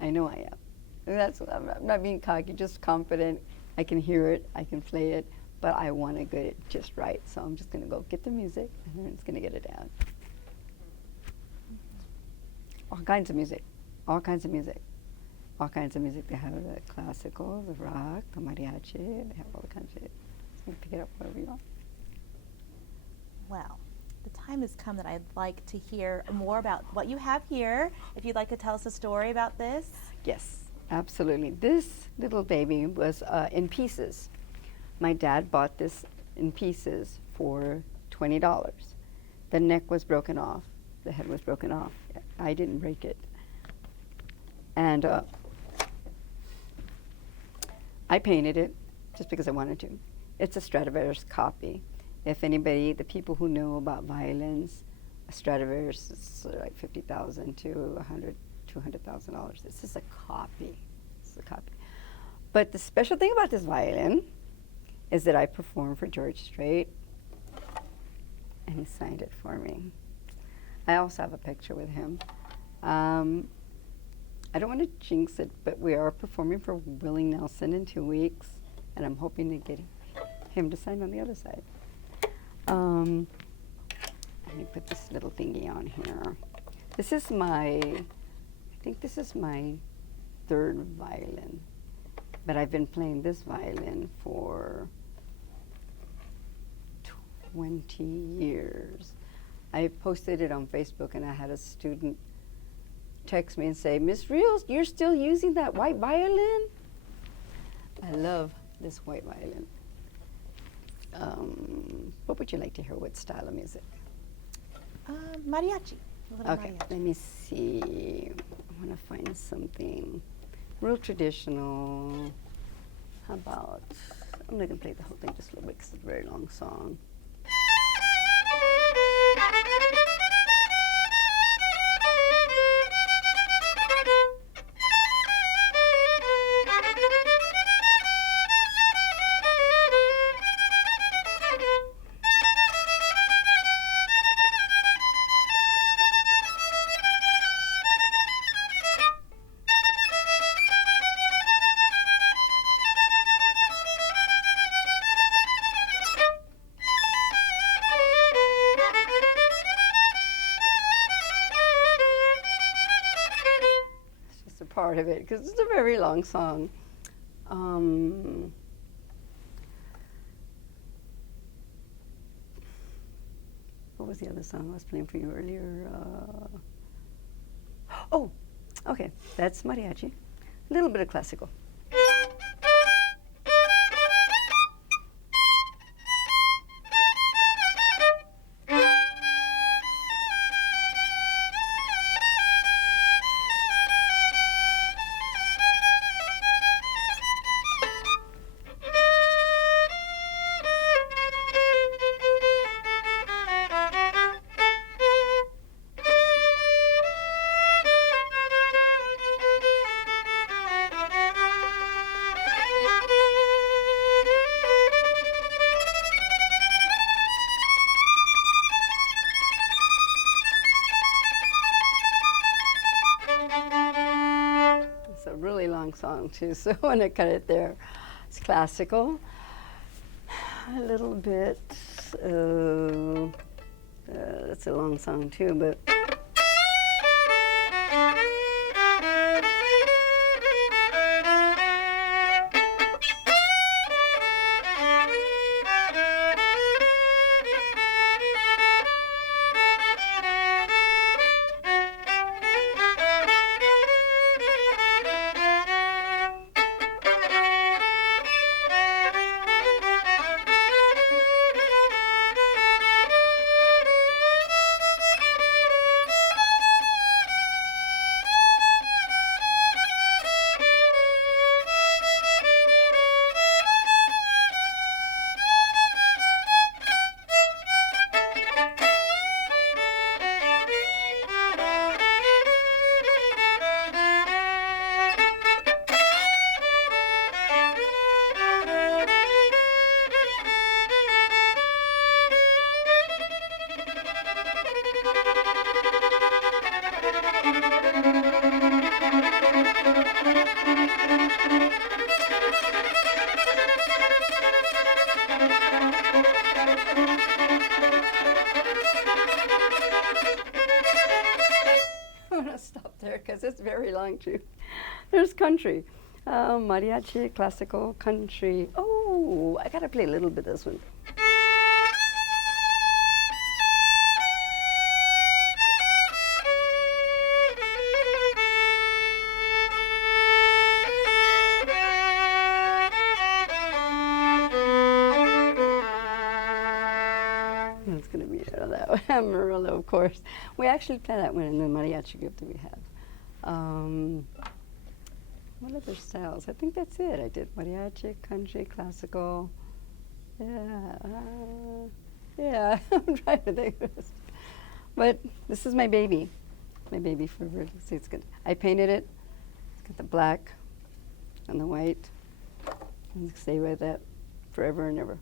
I know I am. I'm not being cocky, just confident. I can hear it, I can play it, but I want to get it just right. So I'm just going to go get the music, and then it's going to get it down. All kinds of music. They have the classical, the rock, the mariachi. They have all kinds of it. So you can pick it up wherever you want. Well, the time has come that I'd like to hear more about what you have here. If you'd like to tell us a story about this. Yes, absolutely. This little baby was in pieces. My dad bought this in pieces for $20. The neck was broken off. The head was broken off. I didn't break it. And I painted it just because I wanted to. It's a Stradivarius copy. If anybody, the people who know about violins, a Stradivarius is like $50,000 to $200,000. This is a copy. But the special thing about this violin is that I performed for George Strait, and he signed it for me. I also have a picture with him. I don't want to jinx it, but we are performing for Willie Nelson in 2 weeks, and I'm hoping to get him to sign on the other side. Let me put this little thingy on here. This is I think this is my third violin, but I've been playing this violin for 20 years. I posted it on Facebook, and I had a student text me and say, Miss Rios, you're still using that white violin? I love this white violin. What would you like to hear? What style of music? Mariachi. A little Okay, mariachi. let me see. I want to find something real traditional. How about, I'm not going to play the whole thing just a little bit because it's a very long song. Part of it because it's a very long song. What was the other song I was playing for you earlier? Oh, okay, that's mariachi. A little bit of classical. Really long song too, so I want to cut it there. It's classical, a little bit. It's a long song too, but. Because it's very long too. There's country, mariachi, classical, country. Oh, I gotta play a little bit of this one. It's gonna be out of that Amarillo, of course. We actually play that one in the mariachi group that we have. What other styles? I think that's it. I did mariachi, country, classical. Yeah, I'm trying to think of this. But this is my baby forever. See, it's good. I painted it. It's got the black and the white. And stay with that forever and ever.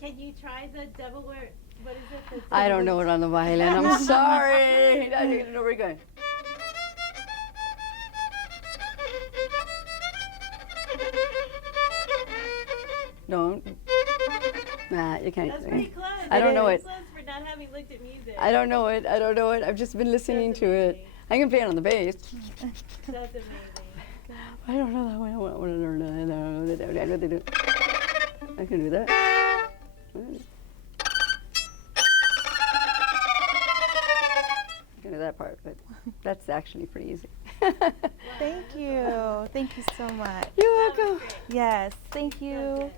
Can you try the double word? What is it? The I don't know it on the violin. I'm sorry. I don't know where we're going. Don't. Nah, you can't. That's pretty close. I don't know it. Close for not having looked at music. I don't know it. I don't know it. I've just been listening to it. I can play it on the bass. That's amazing. I don't know that one. I want to learn it. I don't know what they do. I can do that. I can do that part, but that's actually pretty easy. Thank you. Thank you so much. You're welcome. Yes, thank you.